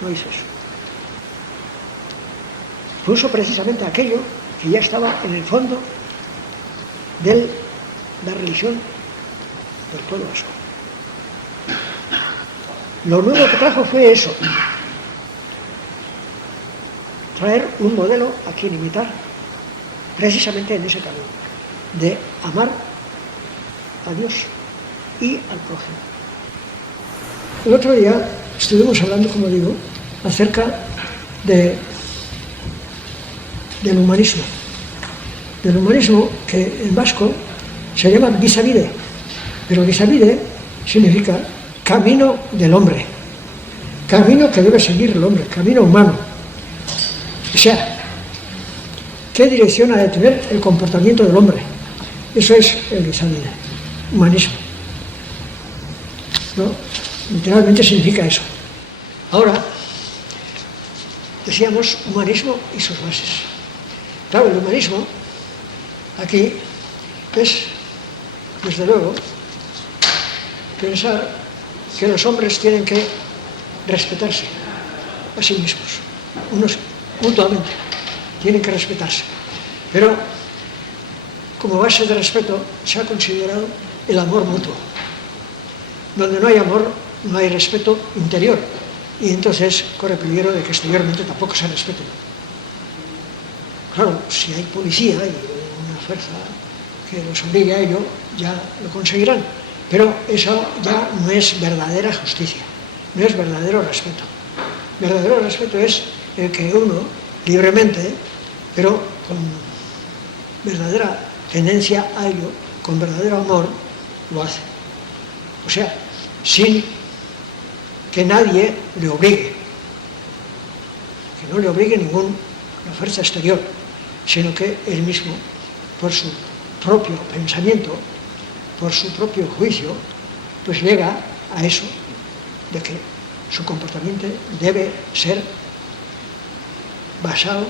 No hizo eso. Puso precisamente aquello que ya estaba en el fondo de la religión del pueblo vasco. Lo nuevo que trajo fue eso, traer un modelo a quien imitar, precisamente en ese camino, de amar a Dios y al prójimo. El otro día estuvimos hablando, como digo, acerca del humanismo. Del humanismo que en vasco se llama vis-a-vide, pero vis-a-vide significa camino del hombre, camino que debe seguir el hombre, camino humano. O sea, ¿qué dirección ha de tener el comportamiento del hombre? Eso es el humanismo, ¿no? Literalmente significa eso. Ahora, decíamos humanismo y sus bases. Claro, el humanismo aquí es, desde luego, pensar que los hombres tienen que respetarse a sí mismos, unos mutuamente, tienen que respetarse. Pero como base de respeto se ha considerado el amor mutuo. Donde no hay amor, no hay respeto interior, y entonces corre peligro de que exteriormente tampoco se respeten. Claro, si hay policía y una fuerza que los obligue a ello, ya lo conseguirán, pero eso ya no es verdadera justicia, no es verdadero respeto. Verdadero respeto es el que uno, libremente, pero con verdadera tendencia a ello, con verdadero amor, lo hace. O sea, sin que nadie le obligue, que no le obligue ninguna fuerza exterior, sino que él mismo, por su propio pensamiento, por su propio juicio, pues llega a eso, de que su comportamiento debe estar basado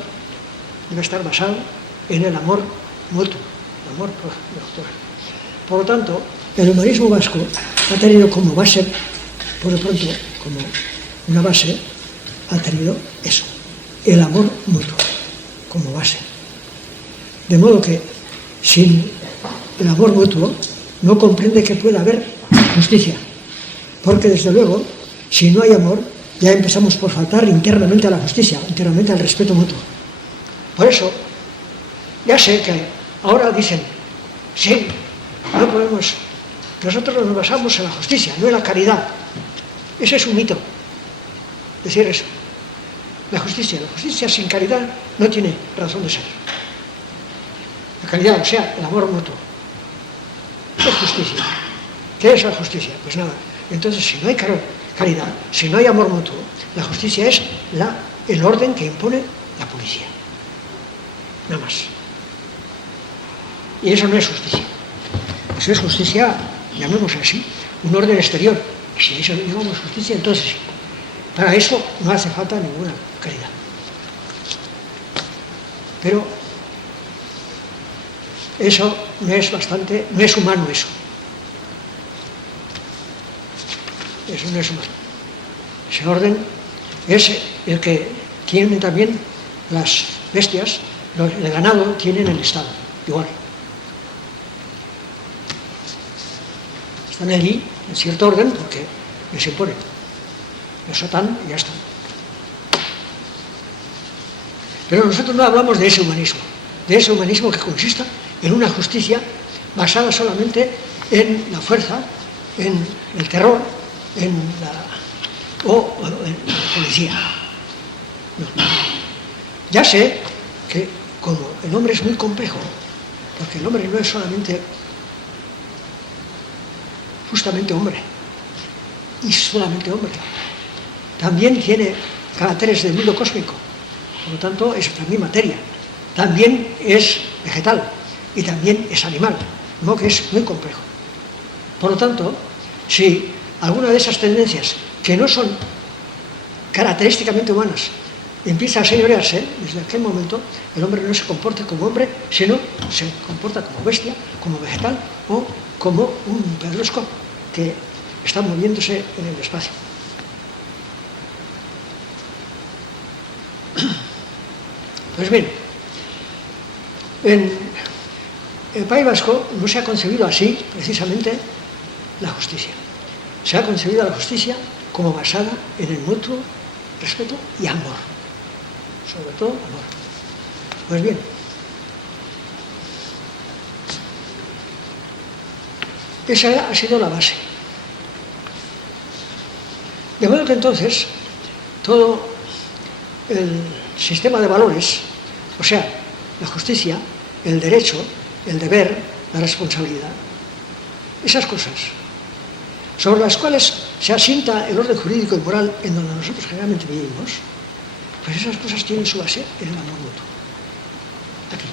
en el amor mutuo, el amor doctor. Por lo tanto, el humanismo vasco ha tenido como base, por lo pronto, como una base, ha tenido eso, el amor mutuo, como base. De modo que, sin el amor mutuo, no comprende que pueda haber justicia. Porque, desde luego, si no hay amor, ya empezamos por faltar internamente a la justicia, internamente al respeto mutuo. Por eso, ya sé que ahora dicen, sí, no podemos, nosotros nos basamos en la justicia, no en la caridad. Ese es un mito, decir eso. La justicia sin caridad no tiene razón de ser. La caridad, o sea, el amor mutuo. Es justicia. ¿Qué es la justicia? Pues nada. Entonces, si no hay caridad, si no hay amor mutuo, la justicia es el orden que impone la policía. Nada más. Y eso no es justicia. Eso es justicia, llamémoslo así, un orden exterior. Y si a eso le llamamos justicia, entonces sí. Para eso no hace falta ninguna caridad. Pero eso no es humano eso. Eso no es humano. Ese orden es el que tienen también las bestias, el ganado tienen el Estado, igual. Están allí en cierto orden porque les imponen. Eso están y ya están. Pero nosotros no hablamos de ese humanismo que consiste en una justicia basada solamente en la fuerza, en el terror, en la policía. No. Ya sé que como el hombre es muy complejo, porque el hombre no es justamente hombre, y solamente hombre. También tiene caracteres del mundo cósmico, por lo tanto es también materia, también es vegetal y también es animal, de modo que es muy complejo. Por lo tanto, si alguna de esas tendencias que no son característicamente humanas empieza a señorearse, desde aquel momento el hombre no se comporta como hombre, sino se comporta como bestia, como vegetal o como un pedrusco que está moviéndose en el espacio. Pues bien, en el País Vasco no se ha concebido así, precisamente, la justicia. Se ha concebido la justicia como basada en el mutuo respeto y amor. Sobre todo, amor. Pues bien, esa ha sido la base. De modo que entonces, todo el sistema de valores, o sea, la justicia, el derecho, el deber, la responsabilidad, esas cosas sobre las cuales se asienta el orden jurídico y moral en donde nosotros generalmente vivimos, pues esas cosas tienen su base en el amor mutuo. Aquí.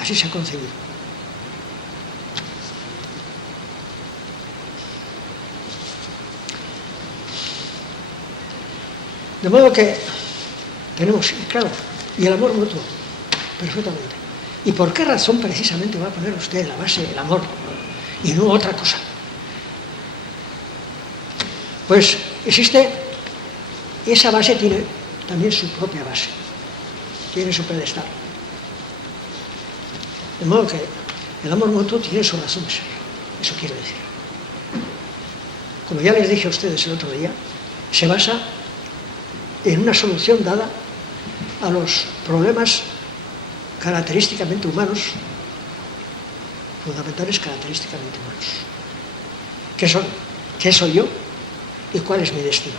Así se ha concebido. De modo que tenemos, claro, y el amor mutuo, perfectamente. ¿Y por qué razón precisamente va a poner usted en la base el amor y no otra cosa? Pues existe, esa base tiene también su propia base, tiene su pedestal. De modo que el amor mutuo tiene su razón de ser, eso quiero decir. Como ya les dije a ustedes el otro día, se basa en una solución dada a los problemas característicamente humanos, fundamentales característicamente humanos. ¿Qué son? ¿Qué soy yo? ¿Y cuál es mi destino?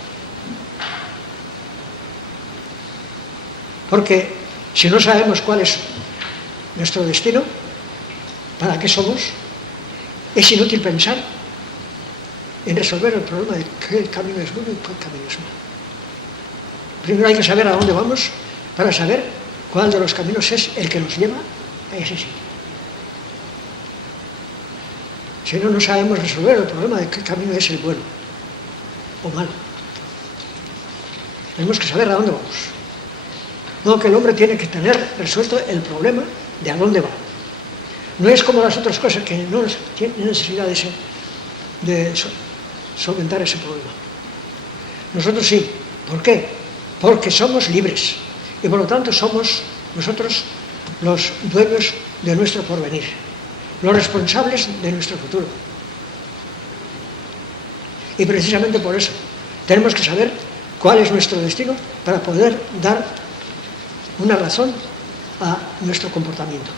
Porque si no sabemos cuál es nuestro destino, ¿para qué somos? Es inútil pensar en resolver el problema de qué camino es bueno y cuál camino es malo. Primero hay que saber a dónde vamos para saber cuál de los caminos es el que nos lleva a ese sitio. Si no, no sabemos resolver el problema de qué camino es el bueno o malo. Tenemos que saber a dónde vamos. No, que el hombre tiene que tener resuelto el problema de a dónde va. No es como las otras cosas que no tienen necesidad de solventar ese problema. Nosotros sí. ¿Por qué? Porque somos libres y por lo tanto somos nosotros los dueños de nuestro porvenir, los responsables de nuestro futuro. Y precisamente por eso tenemos que saber cuál es nuestro destino para poder dar una razón a nuestro comportamiento.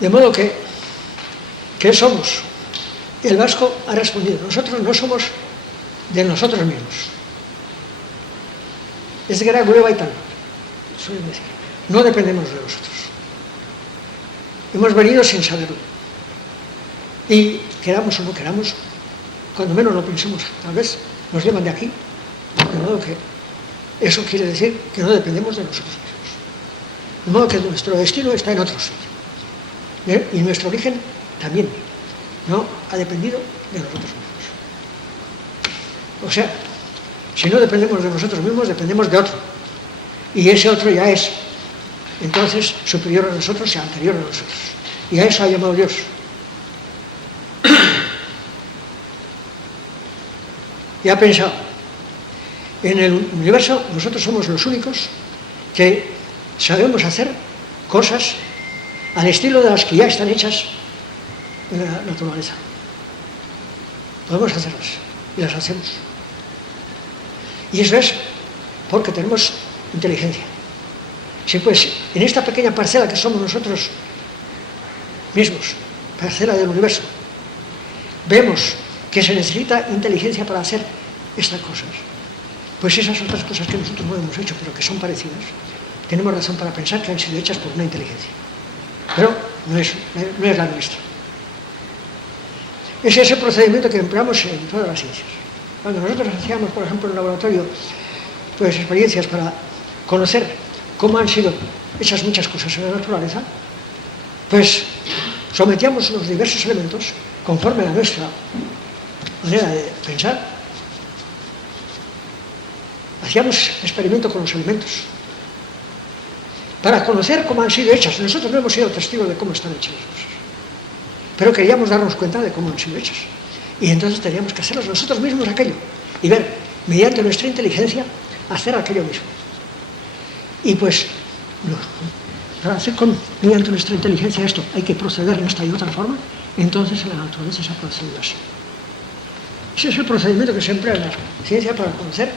De modo que, ¿qué somos? El vasco ha respondido, nosotros no somos de nosotros mismos. Es de Gara Gure Baitan, suelen decir. No dependemos de nosotros. Hemos venido sin saberlo. Y queramos o no queramos, cuando menos lo pensemos, tal vez nos llevan de aquí. De modo que eso quiere decir que no dependemos de nosotros mismos. De modo que nuestro destino está en otro sitio. Y nuestro origen también no ha dependido de nosotros mismos. O sea, si no dependemos de nosotros mismos, dependemos de otro. Y ese otro ya es, entonces, superior a nosotros y anterior a nosotros. Y a eso ha llamado Dios. Y ha pensado, en el universo nosotros somos los únicos que sabemos hacer cosas al estilo de las que ya están hechas en la naturaleza. Podemos hacerlas y las hacemos. Y eso es porque tenemos inteligencia. Sí, pues en esta pequeña parcela que somos nosotros mismos, parcela del universo, vemos que se necesita inteligencia para hacer estas cosas. Pues esas otras cosas que nosotros no hemos hecho, pero que son parecidas, tenemos razón para pensar que han sido hechas por una inteligencia. Pero no es la nuestra. Es ese procedimiento que empleamos en todas las ciencias. Cuando nosotros hacíamos, por ejemplo, en el laboratorio, pues experiencias para conocer cómo han sido hechas muchas cosas en la naturaleza, pues sometíamos los diversos elementos conforme a nuestra manera de pensar. Hacíamos experimento con los elementos para conocer cómo han sido hechas. Nosotros no hemos sido testigos de cómo están hechas las cosas, pero queríamos darnos cuenta de cómo han sido hechas. Y entonces teníamos que hacerlos nosotros mismos aquello y ver, mediante nuestra inteligencia, hacer aquello mismo. Y pues, para hacer mediante nuestra inteligencia esto, hay que proceder de esta y otra forma. Entonces en la naturaleza se ha procedido así. Ese es el procedimiento que se emplea en la ciencia para conocer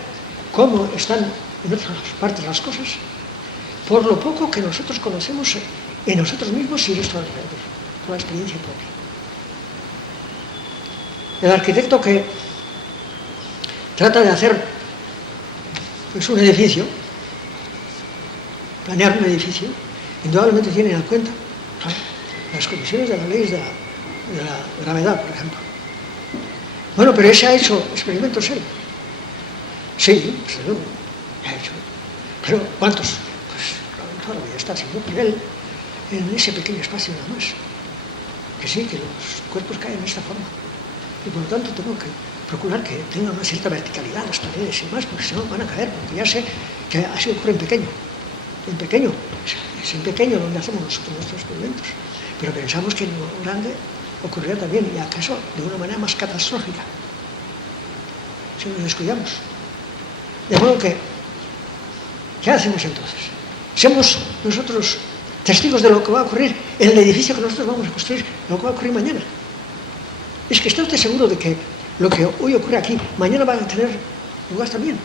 cómo están en otras partes las cosas, por lo poco que nosotros conocemos en nosotros mismos y en nuestro alrededor, por la experiencia propia. El arquitecto que trata de hacer pues, un edificio, planear un edificio, indudablemente tiene en cuenta las condiciones de las leyes de la gravedad, por ejemplo. Bueno, pero ese ha hecho experimentos él. Sí, pues luego ha hecho. Pero ¿cuántos? Pues todavía está haciendo, pero él en ese pequeño espacio nada más. Que sí, que los cuerpos caen de esta forma. Y por lo tanto tengo que procurar que tengan una cierta verticalidad las paredes y demás, porque si no van a caer, porque ya sé que así ocurre en pequeño. En pequeño, es en pequeño donde hacemos nosotros nuestros experimentos. Pero pensamos que en lo grande ocurrirá también, y acaso de una manera más catastrófica, si nos descuidamos. De modo que, ¿qué hacemos entonces? Somos nosotros testigos de lo que va a ocurrir en el edificio que nosotros vamos a construir, lo que va a ocurrir mañana. Es que está usted seguro de que lo que hoy ocurre aquí, mañana va a tener lugar también.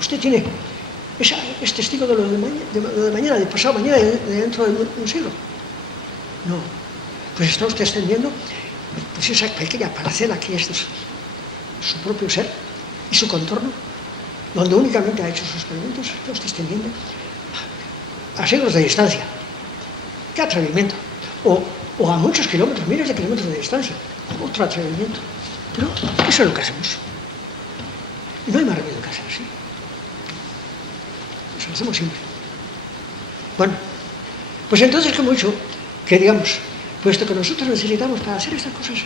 Usted es testigo de lo de mañana, de pasado mañana, de dentro de un siglo. No. Pues está usted extendiendo pues esa pequeña parcela que es su propio ser y su contorno, donde únicamente ha hecho sus experimentos, está usted extendiendo a siglos de distancia. ¡Qué atrevimiento! O a muchos kilómetros, miles de kilómetros de distancia. Otro atrevimiento. Pero eso es lo que hacemos. Y no hay más remedio que hacer así. Eso lo hacemos siempre. Bueno, pues entonces que mucho que digamos, puesto que nosotros necesitamos para hacer estas cosas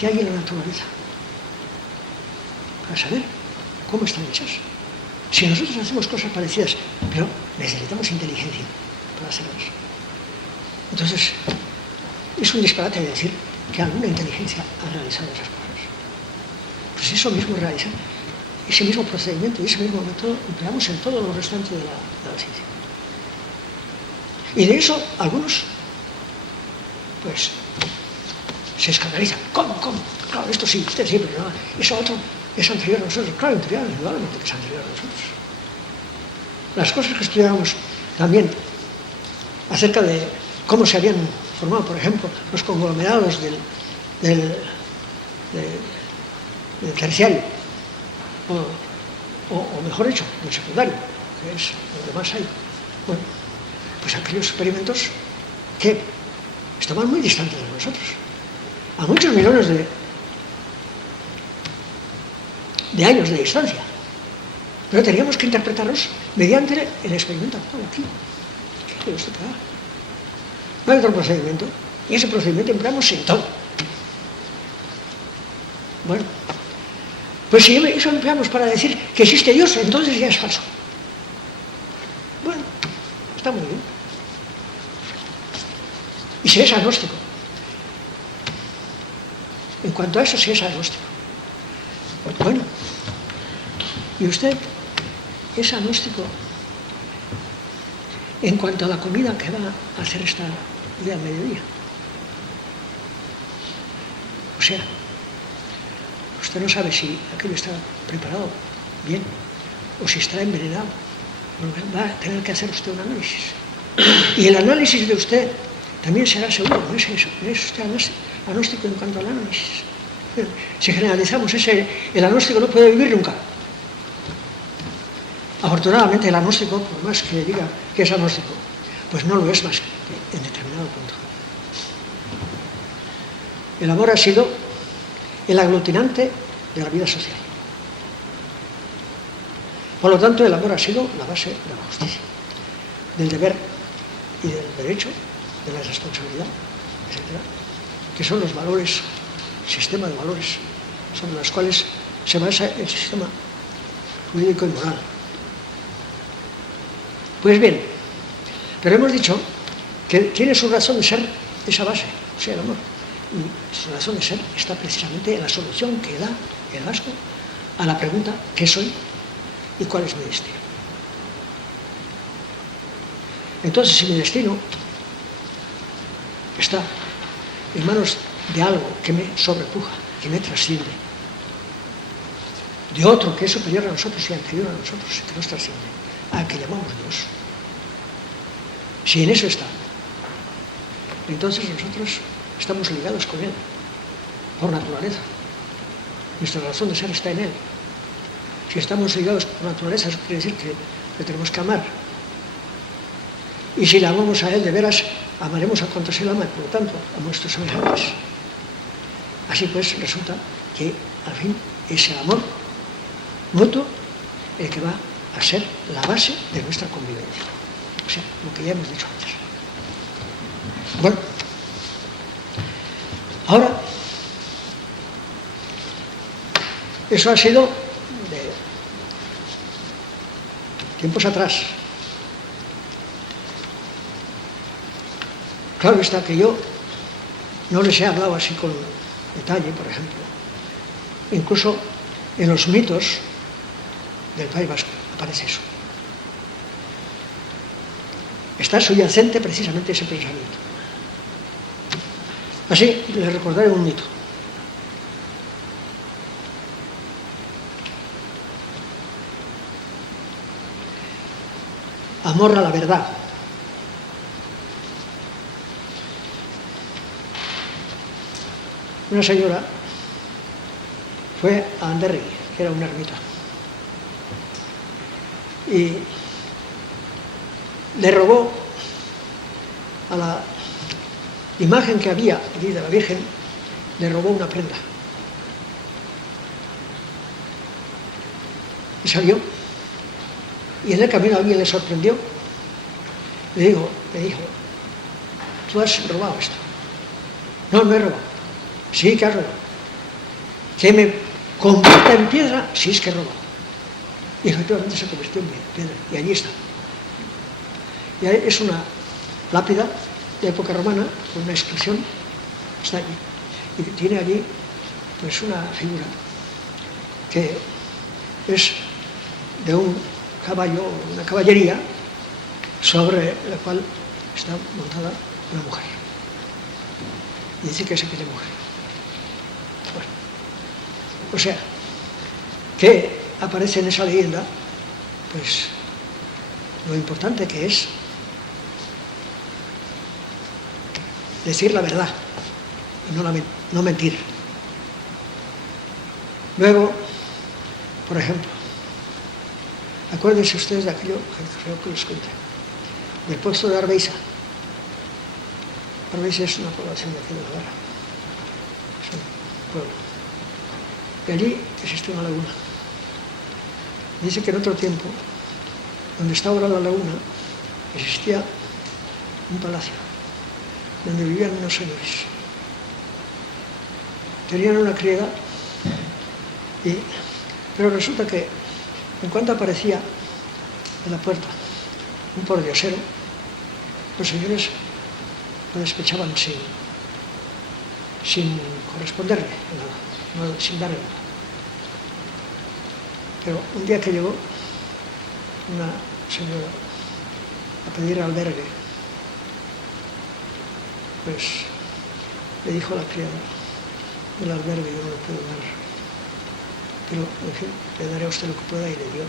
que hay en la naturaleza, para saber cómo están hechas. Si nosotros hacemos cosas parecidas, pero necesitamos inteligencia para hacerlas. Entonces, es un disparate decir que alguna inteligencia ha realizado esas cosas. Pues eso mismo realiza, ese mismo procedimiento y ese mismo método empleamos en todo lo restante de la ciencia. Y de eso algunos, pues, se escandalizan. ¿Cómo? Claro, esto sí, usted sí, pero no, eso otro es anterior a nosotros. Claro, indudablemente que es anterior a nosotros. Las cosas que estudiábamos también acerca de cómo se habían formado, por ejemplo, los conglomerados del terciario, o mejor dicho, del secundario, que es donde más hay. Bueno, pues aquellos experimentos que estaban muy distantes de nosotros, a muchos millones de años de distancia, pero teníamos que interpretarlos mediante el experimento actual aquí. ¿Qué quiere usted que haga? No hay otro procedimiento, y ese procedimiento empleamos en todo. Bueno, pues si eso empleamos para decir que existe Dios, entonces ya es falso. Bueno, está muy bien. Y si es agnóstico, en cuanto a eso, si es agnóstico. Bueno, y usted es agnóstico en cuanto a la comida que va a hacer esta día al mediodía. O sea, usted no sabe si aquello está preparado bien o si está envenenado. Va a tener que hacer usted un análisis. Y el análisis de usted también será seguro, no es eso. No es usted agnóstico en cuanto al análisis. Si generalizamos el agnóstico no puede vivir nunca. Afortunadamente el agnóstico, por más que diga que es agnóstico, pues no lo es más que en determinado punto. El amor ha sido el aglutinante de la vida social. Por lo tanto, el amor ha sido la base de la justicia, del deber y del derecho, de la responsabilidad, etc., que son los valores, sistema de valores, sobre los cuales se basa el sistema jurídico y moral. Pues bien, pero hemos dicho que tiene su razón de ser esa base, o sea, el amor. Y su razón de ser está precisamente en la solución que da el vasco a la pregunta ¿qué soy y cuál es mi destino? Entonces, si mi destino está en manos de algo que me sobrepuja, que me trasciende, de otro que es superior a nosotros y anterior a nosotros, que nos trasciende, al que llamamos Dios, si en eso está, entonces nosotros estamos ligados con Él, por naturaleza. Nuestra razón de ser está en Él. Si estamos ligados por naturaleza, eso quiere decir que le tenemos que amar. Y si le amamos a Él de veras, amaremos a cuantos Él ama, y por lo tanto, a nuestros semejantes. Así pues, resulta que, al fin, ese amor mutuo, el que va a ser la base de nuestra convivencia. O sea, lo que ya hemos dicho antes. Bueno, ahora, eso ha sido de tiempos atrás. Claro está que yo no les he hablado así con detalle, por ejemplo. Incluso en los mitos del País Vasco aparece eso. Está subyacente precisamente ese pensamiento. Así, les recordaré un mito. Amor a la verdad. Una señora fue a Anderri, que era una ermita, y le robó a la imagen que había allí de la Virgen, le robó una prenda. Y salió. Y en el camino alguien le sorprendió. Le dijo, ¿tú has robado esto? No, no he robado. Sí que has robado. ¿Que me convierta en piedra? Sí, es que he robado. Y efectivamente se convirtió en piedra. Y allí está. Y es una lápida de época romana, con una inscripción, está allí. Y tiene allí pues una figura que es de un caballo, una caballería, sobre la cual está montada una mujer. Y dice que se quiere mujer. Bueno, o sea, que aparece en esa leyenda, pues lo importante que es decir la verdad y no mentir. Luego, por ejemplo, acuérdense ustedes de aquello que creo que les conté, del puesto de Arbeiza. Arbeiza es una población de aquí de Navarra, es un pueblo. Y allí existe una laguna. Dice que en otro tiempo, donde está ahora la laguna, existía un palacio donde vivían unos señores. Tenían una criada, pero resulta que en cuanto aparecía en la puerta un pordiosero, los señores lo despechaban sin corresponderle nada, sin darle nada. Pero un día que llegó una señora a pedir albergue, pues le dijo a la criada, el albergue yo no le puedo dar, pero en fin, le daré a usted lo que pueda, y le dio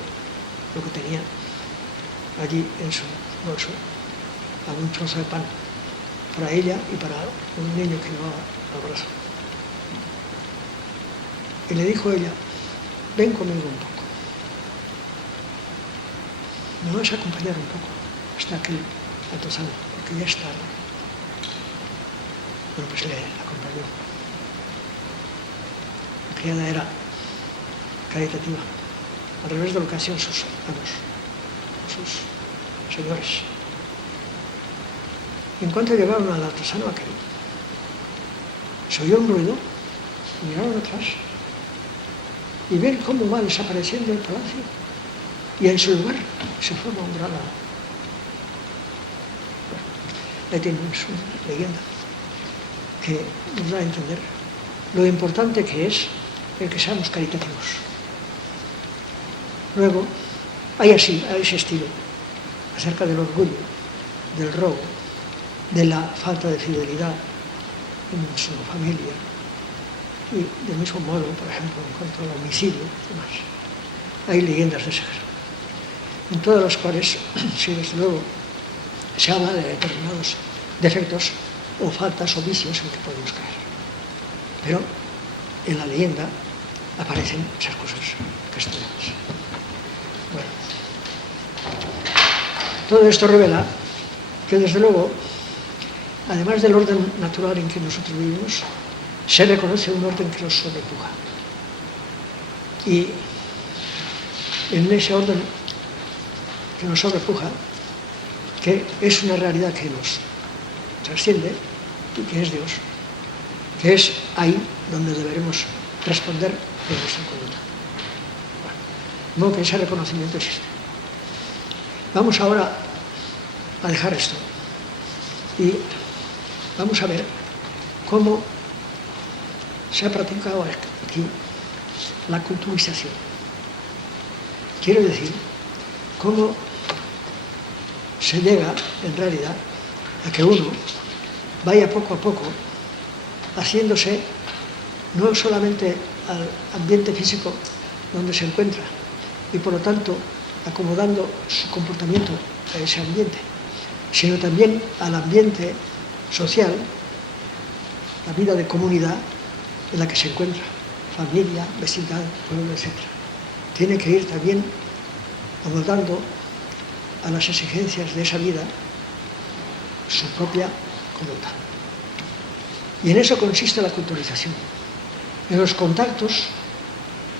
lo que tenía allí en su bolso, algún trozo de pan para ella y para un niño que llevaba al brazo. Y le dijo ella, ven conmigo un poco, me vas a acompañar un poco hasta aquel altozano, porque ya es tarde. Bueno, pues le acompañó. La criada era caritativa, al revés de lo que hacían sus amos, sus señores. Y en cuanto llegaron al altozano aquel, se oyó un ruido, miraron atrás y ven cómo va desapareciendo el palacio, y en su lugar se forma un gran lago. Ahí tienen su leyenda que nos da a entender lo importante que es el que seamos caritativos. Luego, hay así, a ese estilo, acerca del orgullo, del robo, de la falta de fidelidad en su familia, y del mismo modo, por ejemplo, en cuanto al homicidio y demás. Hay leyendas de ese género, en todas las cuales, sí, desde luego, se habla de determinados defectos o faltas o vicios en que podemos caer. Pero en la leyenda aparecen esas cosas castellanas. Bueno, todo esto revela que, desde luego, además del orden natural en que nosotros vivimos, se reconoce un orden que nos sobrepuja. Y en ese orden que nos sobrepuja, que es una realidad que nos trasciende y que es Dios, que es ahí donde deberemos responder de nuestra conducta. Bueno, no que ese reconocimiento existe. Vamos ahora a dejar esto y vamos a ver cómo se ha practicado aquí la culturización. Quiero decir, cómo se llega en realidad a que uno vaya poco a poco haciéndose no solamente al ambiente físico donde se encuentra y por lo tanto acomodando su comportamiento a ese ambiente, sino también al ambiente social, la vida de comunidad en la que se encuentra, familia, vecindad, pueblo, etc. Tiene que ir también amoldando a las exigencias de esa vida su propia conducta. Y en eso consiste la culturización, en los contactos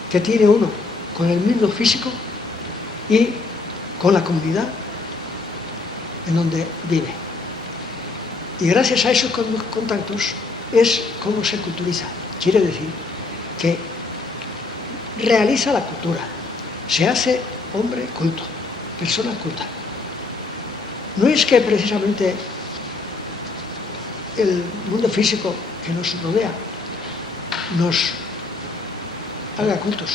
que tiene uno con el mundo físico y con la comunidad en donde vive. Y gracias a esos contactos es como se culturiza. Quiere decir que realiza la cultura, se hace hombre culto, persona culta. No es que precisamente el mundo físico que nos rodea nos haga cultos,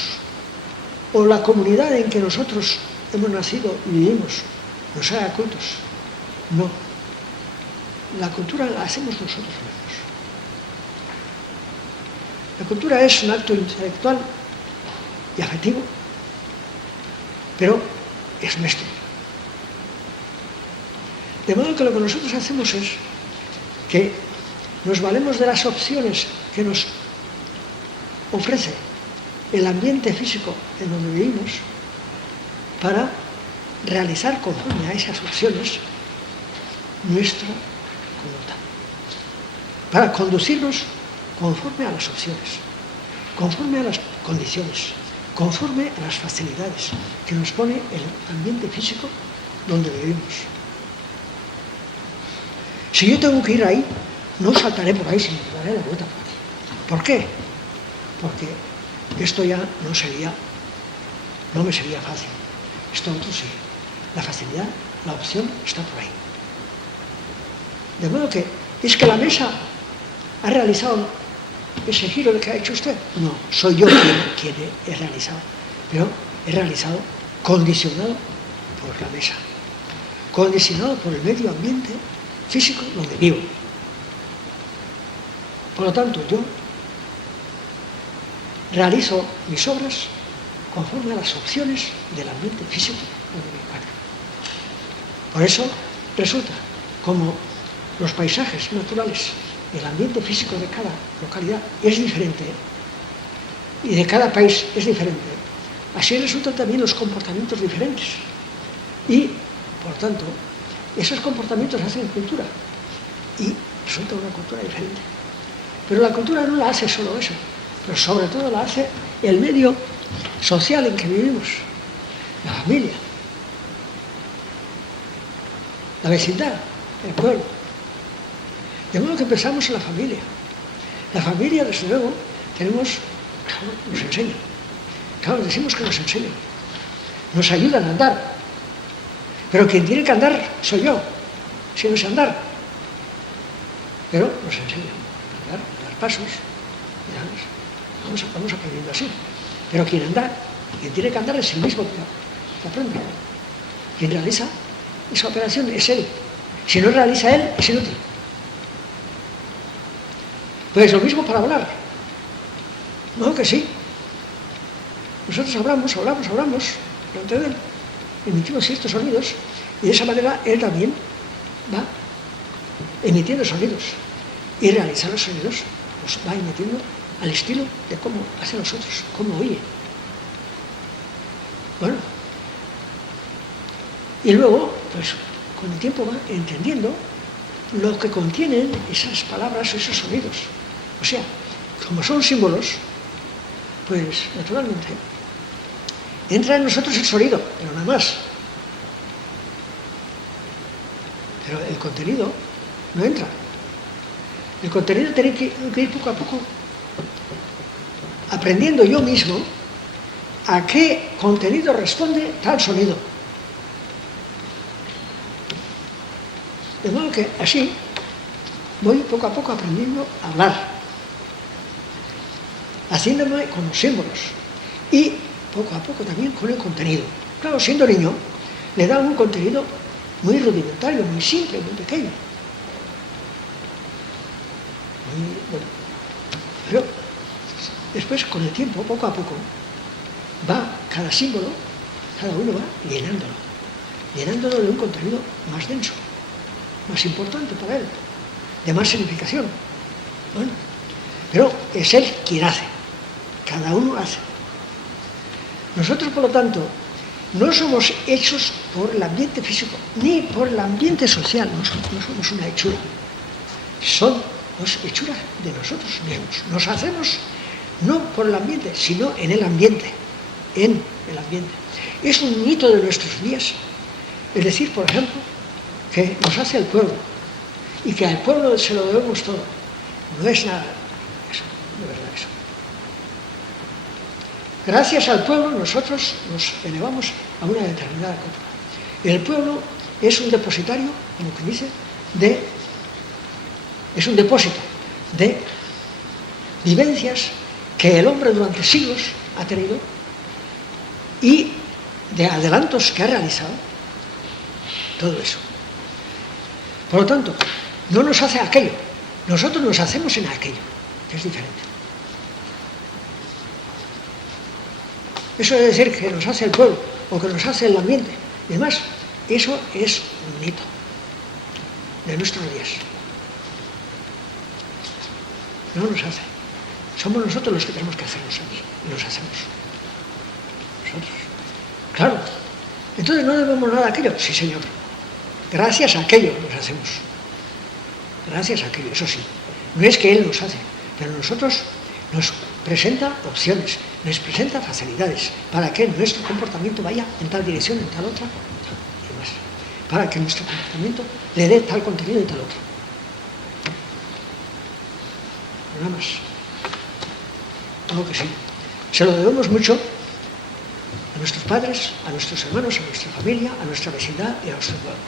o la comunidad en que nosotros hemos nacido y vivimos nos haga cultos. No. La cultura la hacemos nosotros mismos. La cultura es un acto intelectual y afectivo, pero es nuestro. De modo que lo que nosotros hacemos es que nos valemos de las opciones que nos ofrece el ambiente físico en donde vivimos para realizar conforme a esas opciones nuestra conducta, para conducirnos conforme a las opciones, conforme a las condiciones, conforme a las facilidades que nos pone el ambiente físico donde vivimos. Si yo tengo que ir ahí, no saltaré por ahí, sino que daré la vuelta por aquí. ¿Por qué? Porque esto ya no me sería fácil. Esto otro sí. La facilidad, la opción está por ahí. De modo que, ¿es que la mesa ha realizado ese giro que ha hecho usted? No, soy yo quien he realizado. Pero he realizado condicionado por la mesa, condicionado por el medio ambiente físico donde vivo. Por lo tanto, yo realizo mis obras conforme a las opciones del ambiente físico donde me encuentro. Por eso resulta como los paisajes naturales, el ambiente físico de cada localidad es diferente y de cada país es diferente. Así resultan también los comportamientos diferentes y, por tanto, esos comportamientos hacen cultura y resulta una cultura diferente. Pero la cultura no la hace solo eso, pero sobre todo la hace el medio social en que vivimos, la familia, la vecindad, el pueblo. De modo que pensamos en la familia. La familia, desde luego, nos enseñan. Claro, decimos que nos enseñan. Nos ayudan a andar. Pero quien tiene que andar soy yo, si no sé andar. Pero nos enseñan a andar, a dar pasos, vamos aprendiendo así. Pero quien tiene que andar es el mismo que aprende. Quien realiza esa operación es él. Si no realiza él, es inútil. Pues lo mismo para hablar. No, que sí. Nosotros hablamos delante de él, emitimos ciertos sonidos y de esa manera él también va emitiendo sonidos y realiza los sonidos, los va emitiendo al estilo de cómo hacen los otros, cómo oye. Bueno, y luego, pues con el tiempo va entendiendo lo que contienen esas palabras o esos sonidos. O sea, como son símbolos, pues naturalmente entra en nosotros el sonido, pero nada más. Pero el contenido no entra. El contenido tiene que ir poco a poco aprendiendo yo mismo a qué contenido responde tal sonido. De modo que así voy poco a poco aprendiendo a hablar, haciéndome con los símbolos y poco a poco también con el contenido. Claro, siendo niño, le da un contenido muy rudimentario, muy simple, muy pequeño. Bueno, pero después, con el tiempo, poco a poco, va cada símbolo, cada uno va llenándolo de un contenido más denso, más importante para él, de más significación. Bueno, pero es él quien hace, cada uno hace. Nosotros, por lo tanto, no somos hechos por el ambiente físico, ni por el ambiente social, no somos una hechura, son hechuras de nosotros mismos. Nos hacemos no por el ambiente, sino en el ambiente. Es un mito de nuestros días. Es decir, por ejemplo, que nos hace el pueblo y que al pueblo se lo debemos todo. No es nada eso, no es verdad eso. Gracias al pueblo nosotros nos elevamos a una determinada copa. El pueblo es un depositario, como que dice, es un depósito de vivencias que el hombre durante siglos ha tenido y de adelantos que ha realizado, todo eso. Por lo tanto, no nos hace aquello, nosotros nos hacemos en aquello, que es diferente. Eso de decir que nos hace el pueblo o que nos hace el ambiente y demás, eso es un mito de nuestros días. No nos hace. Somos nosotros los que tenemos que hacernos aquí. Y nos hacemos. Nosotros. Claro. Entonces no debemos nada a aquello. Sí, señor. Gracias a aquello nos hacemos. Gracias a aquello, eso sí. No es que Él nos hace, pero nosotros nos presenta opciones, nos presenta facilidades para que nuestro comportamiento vaya en tal dirección, en tal otra, y demás. Para que nuestro comportamiento le dé tal contenido y tal otro. Nada más. Algo que sí. Se lo debemos mucho a nuestros padres, a nuestros hermanos, a nuestra familia, a nuestra vecindad y a nuestro pueblo.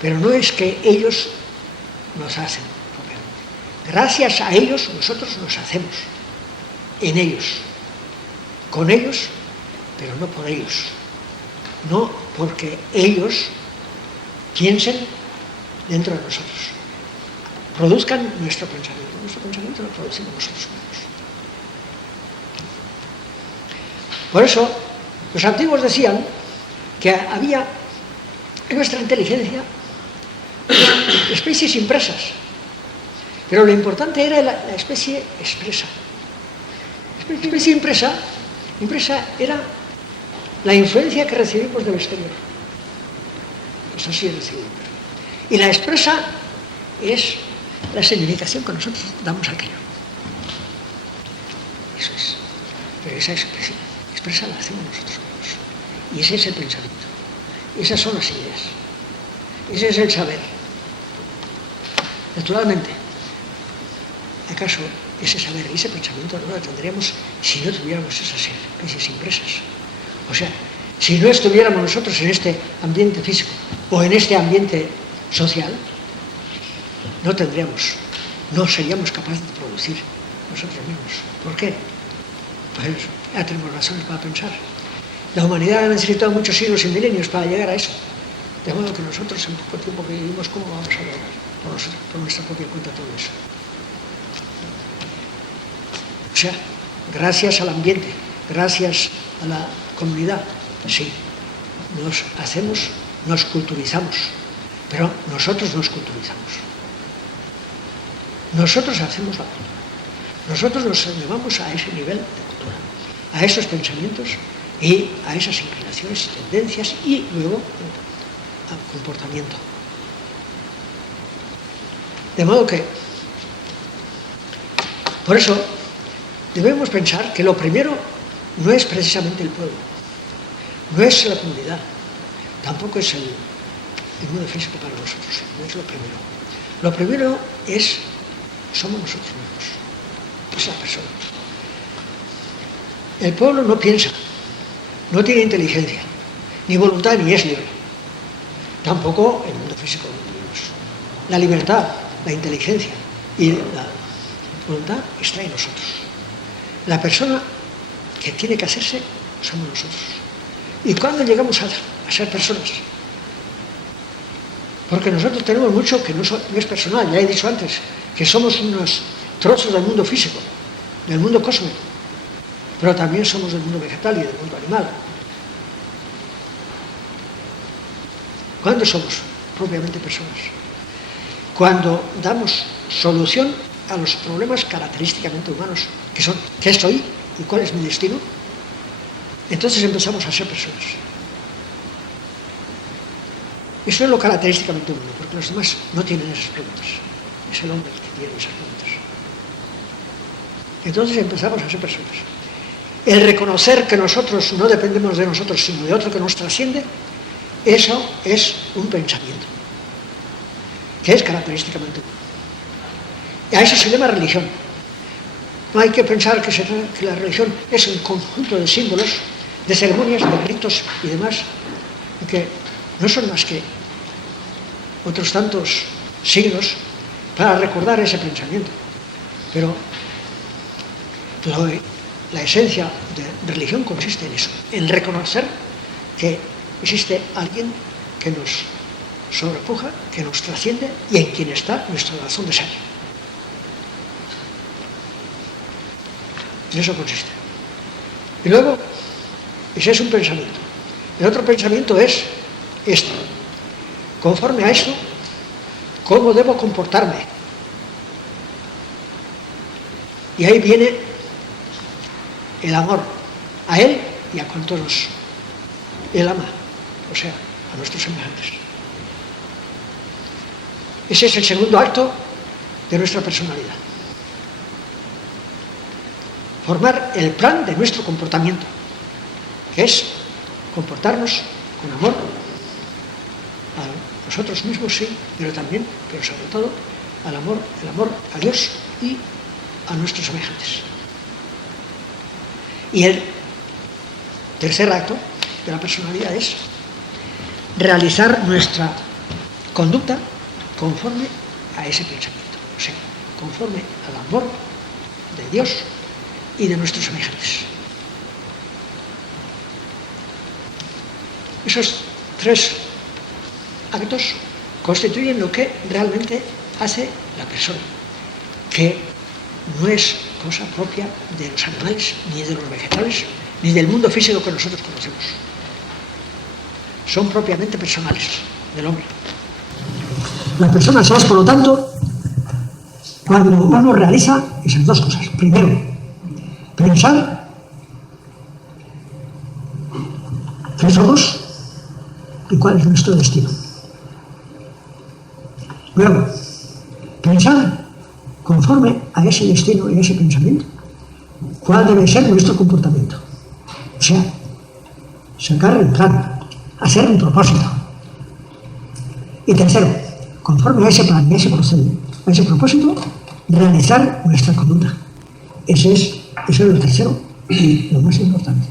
Pero no es que ellos nos hacen. Gracias a ellos nosotros nos hacemos. En ellos. Con ellos, pero no por ellos. No porque ellos piensen dentro de nosotros. Produzcan nuestro pensamiento. Nuestro pensamiento lo producimos nosotros mismos. Por eso, los antiguos decían que había en nuestra inteligencia especies impresas, pero lo importante era la especie expresa. La especie impresa era la influencia que recibimos del exterior. Eso sí recibimos. Y la expresa es la significación que nosotros damos a aquello. Eso es. Pero esa expresa la hacemos nosotros mismos. Y ese es el pensamiento. Esas son las ideas. Ese es el saber. Naturalmente, ¿acaso ese saber y ese pensamiento no lo tendríamos si no tuviéramos esas especies impresas? O sea, si no estuviéramos nosotros en este ambiente físico o en este ambiente social, no seríamos capaces de producir nosotros mismos. ¿Por qué? Pues ya tenemos razones para pensar. La humanidad ha necesitado muchos siglos y milenios para llegar a eso. De modo que nosotros, en poco tiempo que vivimos, ¿cómo vamos a lograr por nuestra propia cuenta todo eso? O sea, gracias al ambiente, gracias a la comunidad, sí, nos culturizamos, pero nosotros nos culturizamos. Nosotros hacemos la cultura. Nosotros nos elevamos a ese nivel de cultura, a esos pensamientos y a esas inclinaciones y tendencias y luego al comportamiento. De modo que, por eso, debemos pensar que lo primero no es precisamente el pueblo, no es la comunidad, tampoco es el mundo físico para nosotros, no es lo primero. Lo primero es somos nosotros mismos. Es la persona. El pueblo no piensa, no tiene inteligencia, ni voluntad, ni es libre. Tampoco el mundo físico lo vivimos. La libertad, la inteligencia y la voluntad está en nosotros. La persona que tiene que hacerse somos nosotros. ¿Y cuándo llegamos a ser personas? Porque nosotros tenemos mucho que no es personal, ya he dicho antes, que somos unos trozos del mundo físico, del mundo cósmico, pero también somos del mundo vegetal y del mundo animal. ¿Cuándo somos propiamente personas? Cuando damos solución a los problemas característicamente humanos, que son ¿qué soy y cuál es mi destino? Entonces empezamos a ser personas. Eso es lo característicamente humano, porque los demás no tienen esas preguntas. Es el hombre el que tiene esas preguntas. Entonces empezamos a ser personas. El reconocer que nosotros no dependemos de nosotros, sino de otro que nos trasciende, eso es un pensamiento, que es característicamente humano. Y a eso se llama religión. No hay que pensar que la religión es un conjunto de símbolos, de ceremonias, de ritos y demás, que no son más que otros tantos signos para recordar ese pensamiento. Pero la esencia de religión consiste en eso, en reconocer que existe alguien que nos sobrepuja, que nos trasciende y en quien está nuestra razón de ser. En eso consiste. Y luego, ese es un pensamiento. El otro pensamiento es esto. Conforme a esto, ¿cómo debo comportarme? Y ahí viene el amor a él y a cuantos él ama, o sea, a nuestros semejantes. Ese es el segundo acto de nuestra personalidad. Formar el plan de nuestro comportamiento, que es comportarnos con amor a nosotros mismos, sí, pero también, pero sobre todo, el amor a Dios y a nuestros semejantes. Y el tercer acto de la personalidad es realizar nuestra conducta conforme a ese pensamiento, o sea, conforme al amor de Dios y de nuestros semejantes. Esos tres actos constituyen lo que realmente hace la persona, que no es cosa propia de los animales, ni de los vegetales, ni del mundo físico que nosotros conocemos. Son propiamente personales del hombre. La persona es, por lo tanto, cuando uno realiza esas dos cosas. Primero, pensar qué somos y cuál es nuestro destino. Luego, pensar conforme a ese destino y a ese pensamiento, cuál debe ser nuestro comportamiento. O sea, sacar el plan, hacer un propósito. Y tercero, conforme a ese plan, a ese procedimiento, a ese propósito, realizar nuestra conducta. Eso es lo tercero y lo más importante.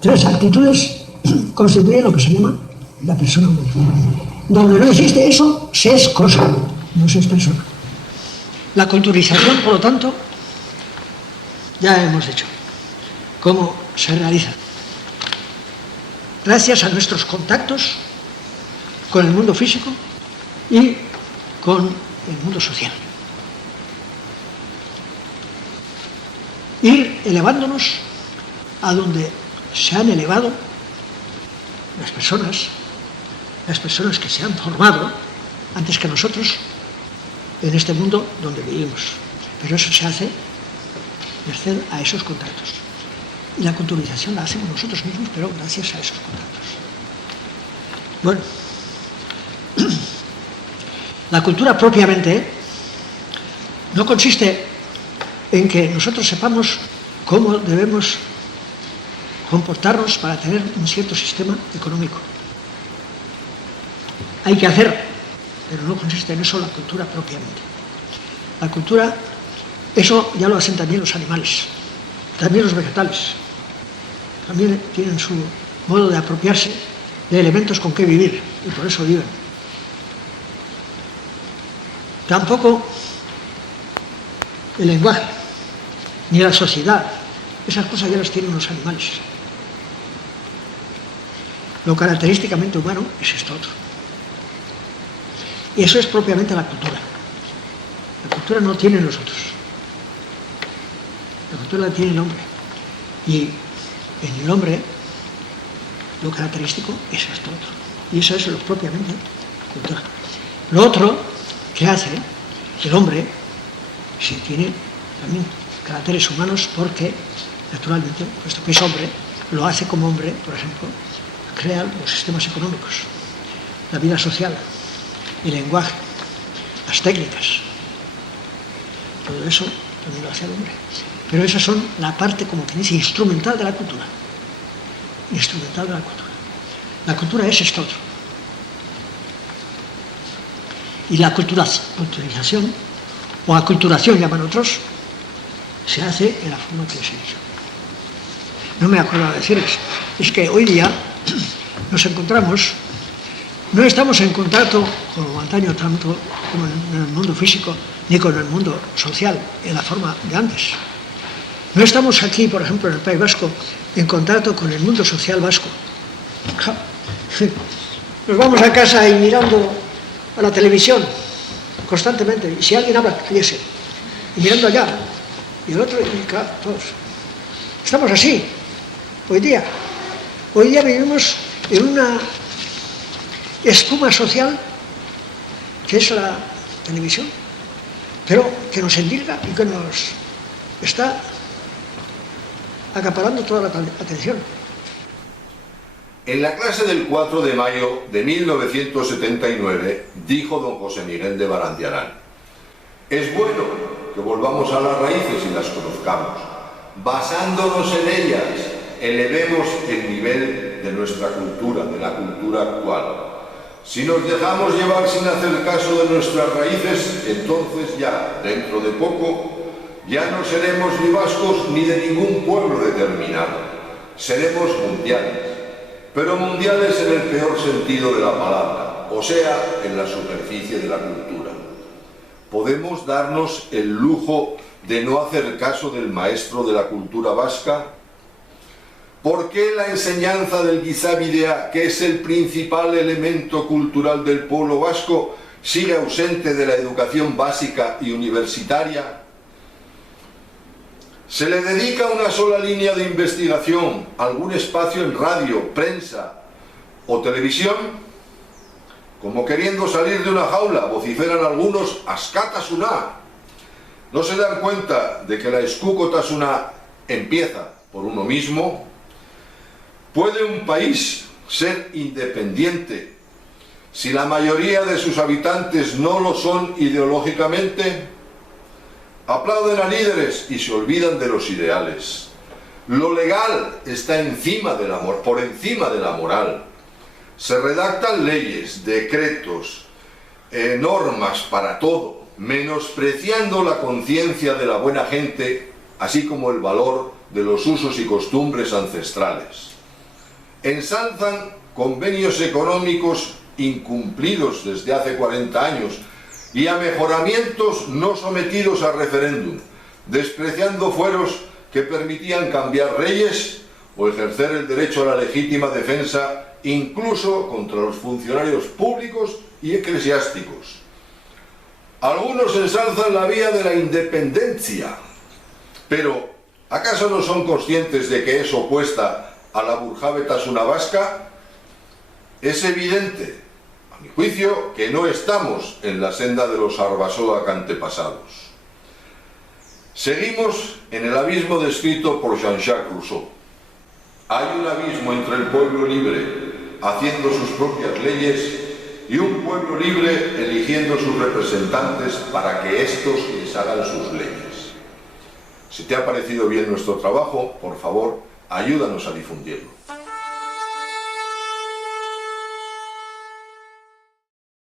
Tres actitudes constituyen lo que se llama la persona humana. Donde no existe eso, se es cosa, no se es persona. La culturización, por lo tanto, ya hemos dicho cómo se realiza. Gracias a nuestros contactos con el mundo físico y con el mundo social. Ir elevándonos a donde se han elevado las personas que se han formado antes que nosotros en este mundo donde vivimos. Pero eso se hace merced a esos contactos. Y la culturización la hacemos nosotros mismos, pero gracias a esos contactos. Bueno, la cultura propiamente no consiste en que nosotros sepamos cómo debemos comportarnos para tener un cierto sistema económico. hay que hacer, pero no consiste en eso la cultura propiamente. La cultura, eso ya lo hacen también los animales, también los vegetales, también tienen su modo de apropiarse de elementos con que vivir, y por eso viven. Tampoco el lenguaje, ni la sociedad, esas cosas ya las tienen los animales. Lo característicamente humano es esto otro. Y eso es propiamente la cultura. La cultura no tiene nosotros. La cultura la tiene el hombre. Y en el hombre lo característico es esto otro. Y eso es lo propiamente cultura. Lo otro que hace el hombre, si tiene también caracteres humanos, porque naturalmente, puesto que es hombre, lo hace como hombre, por ejemplo, crea los sistemas económicos, la vida social, el lenguaje, las técnicas. Todo eso también lo hace el hombre. Pero esas son la parte, como que dice, instrumental de la cultura. Instrumental de la cultura. La cultura es esto otro. Y la culturización, o aculturación llaman otros, se hace en la forma que les he dicho. No me acuerdo de decirles, es que hoy día nos encontramos, no estamos en contacto como antaño, tanto como en el mundo físico, ni con el mundo social, en la forma de antes. No estamos aquí, por ejemplo, en el País Vasco, en contacto con el mundo social vasco. Nos vamos a casa y mirando a la televisión constantemente, y si alguien habla, cállese, y mirando allá, y el otro, y claro, todos. Estamos así, hoy día. Hoy día vivimos en una espuma social, que es la televisión, pero que nos endilga y que nos está acaparando toda la atención. En la clase del 4 de mayo de 1979 dijo don José Miguel de Barandiarán: es bueno que volvamos a las raíces y las conozcamos. Basándonos en ellas, elevemos el nivel de nuestra cultura, de la cultura actual. Si nos dejamos llevar sin hacer caso de nuestras raíces, entonces ya, dentro de poco, ya no seremos ni vascos ni de ningún pueblo determinado. Seremos mundiales. Pero mundiales en el peor sentido de la palabra, o sea, en la superficie de la cultura. ¿Podemos darnos el lujo de no hacer caso del maestro de la cultura vasca? ¿Por qué la enseñanza del Gizavidea, que es el principal elemento cultural del pueblo vasco, sigue ausente de la educación básica y universitaria? ¿Se le dedica una sola línea de investigación, algún espacio en radio, prensa o televisión? Como queriendo salir de una jaula, vociferan algunos askatasuna. ¿No se dan cuenta de que la eskukotasuna empieza por uno mismo? ¿Puede un país ser independiente si la mayoría de sus habitantes no lo son ideológicamente? Aplauden a líderes y se olvidan de los ideales. Lo legal está por encima de la moral. Se redactan leyes, decretos, normas para todo, menospreciando la conciencia de la buena gente, así como el valor de los usos y costumbres ancestrales. Ensalzan convenios económicos incumplidos desde hace 40 años y a mejoramientos no sometidos a referéndum, despreciando fueros que permitían cambiar reyes o ejercer el derecho a la legítima defensa, incluso contra los funcionarios públicos y eclesiásticos. Algunos ensalzan la vía de la independencia, pero ¿acaso no son conscientes de que es opuesta a la burjabetasuna vasca? Es evidente, a mi juicio, que no estamos en la senda de los Arbasoak antepasados. Seguimos en el abismo descrito por Jean-Jacques Rousseau. Hay un abismo entre el pueblo libre, haciendo sus propias leyes, y un pueblo libre eligiendo sus representantes para que éstos les hagan sus leyes. Si te ha parecido bien nuestro trabajo, por favor, ayúdanos a difundirlo.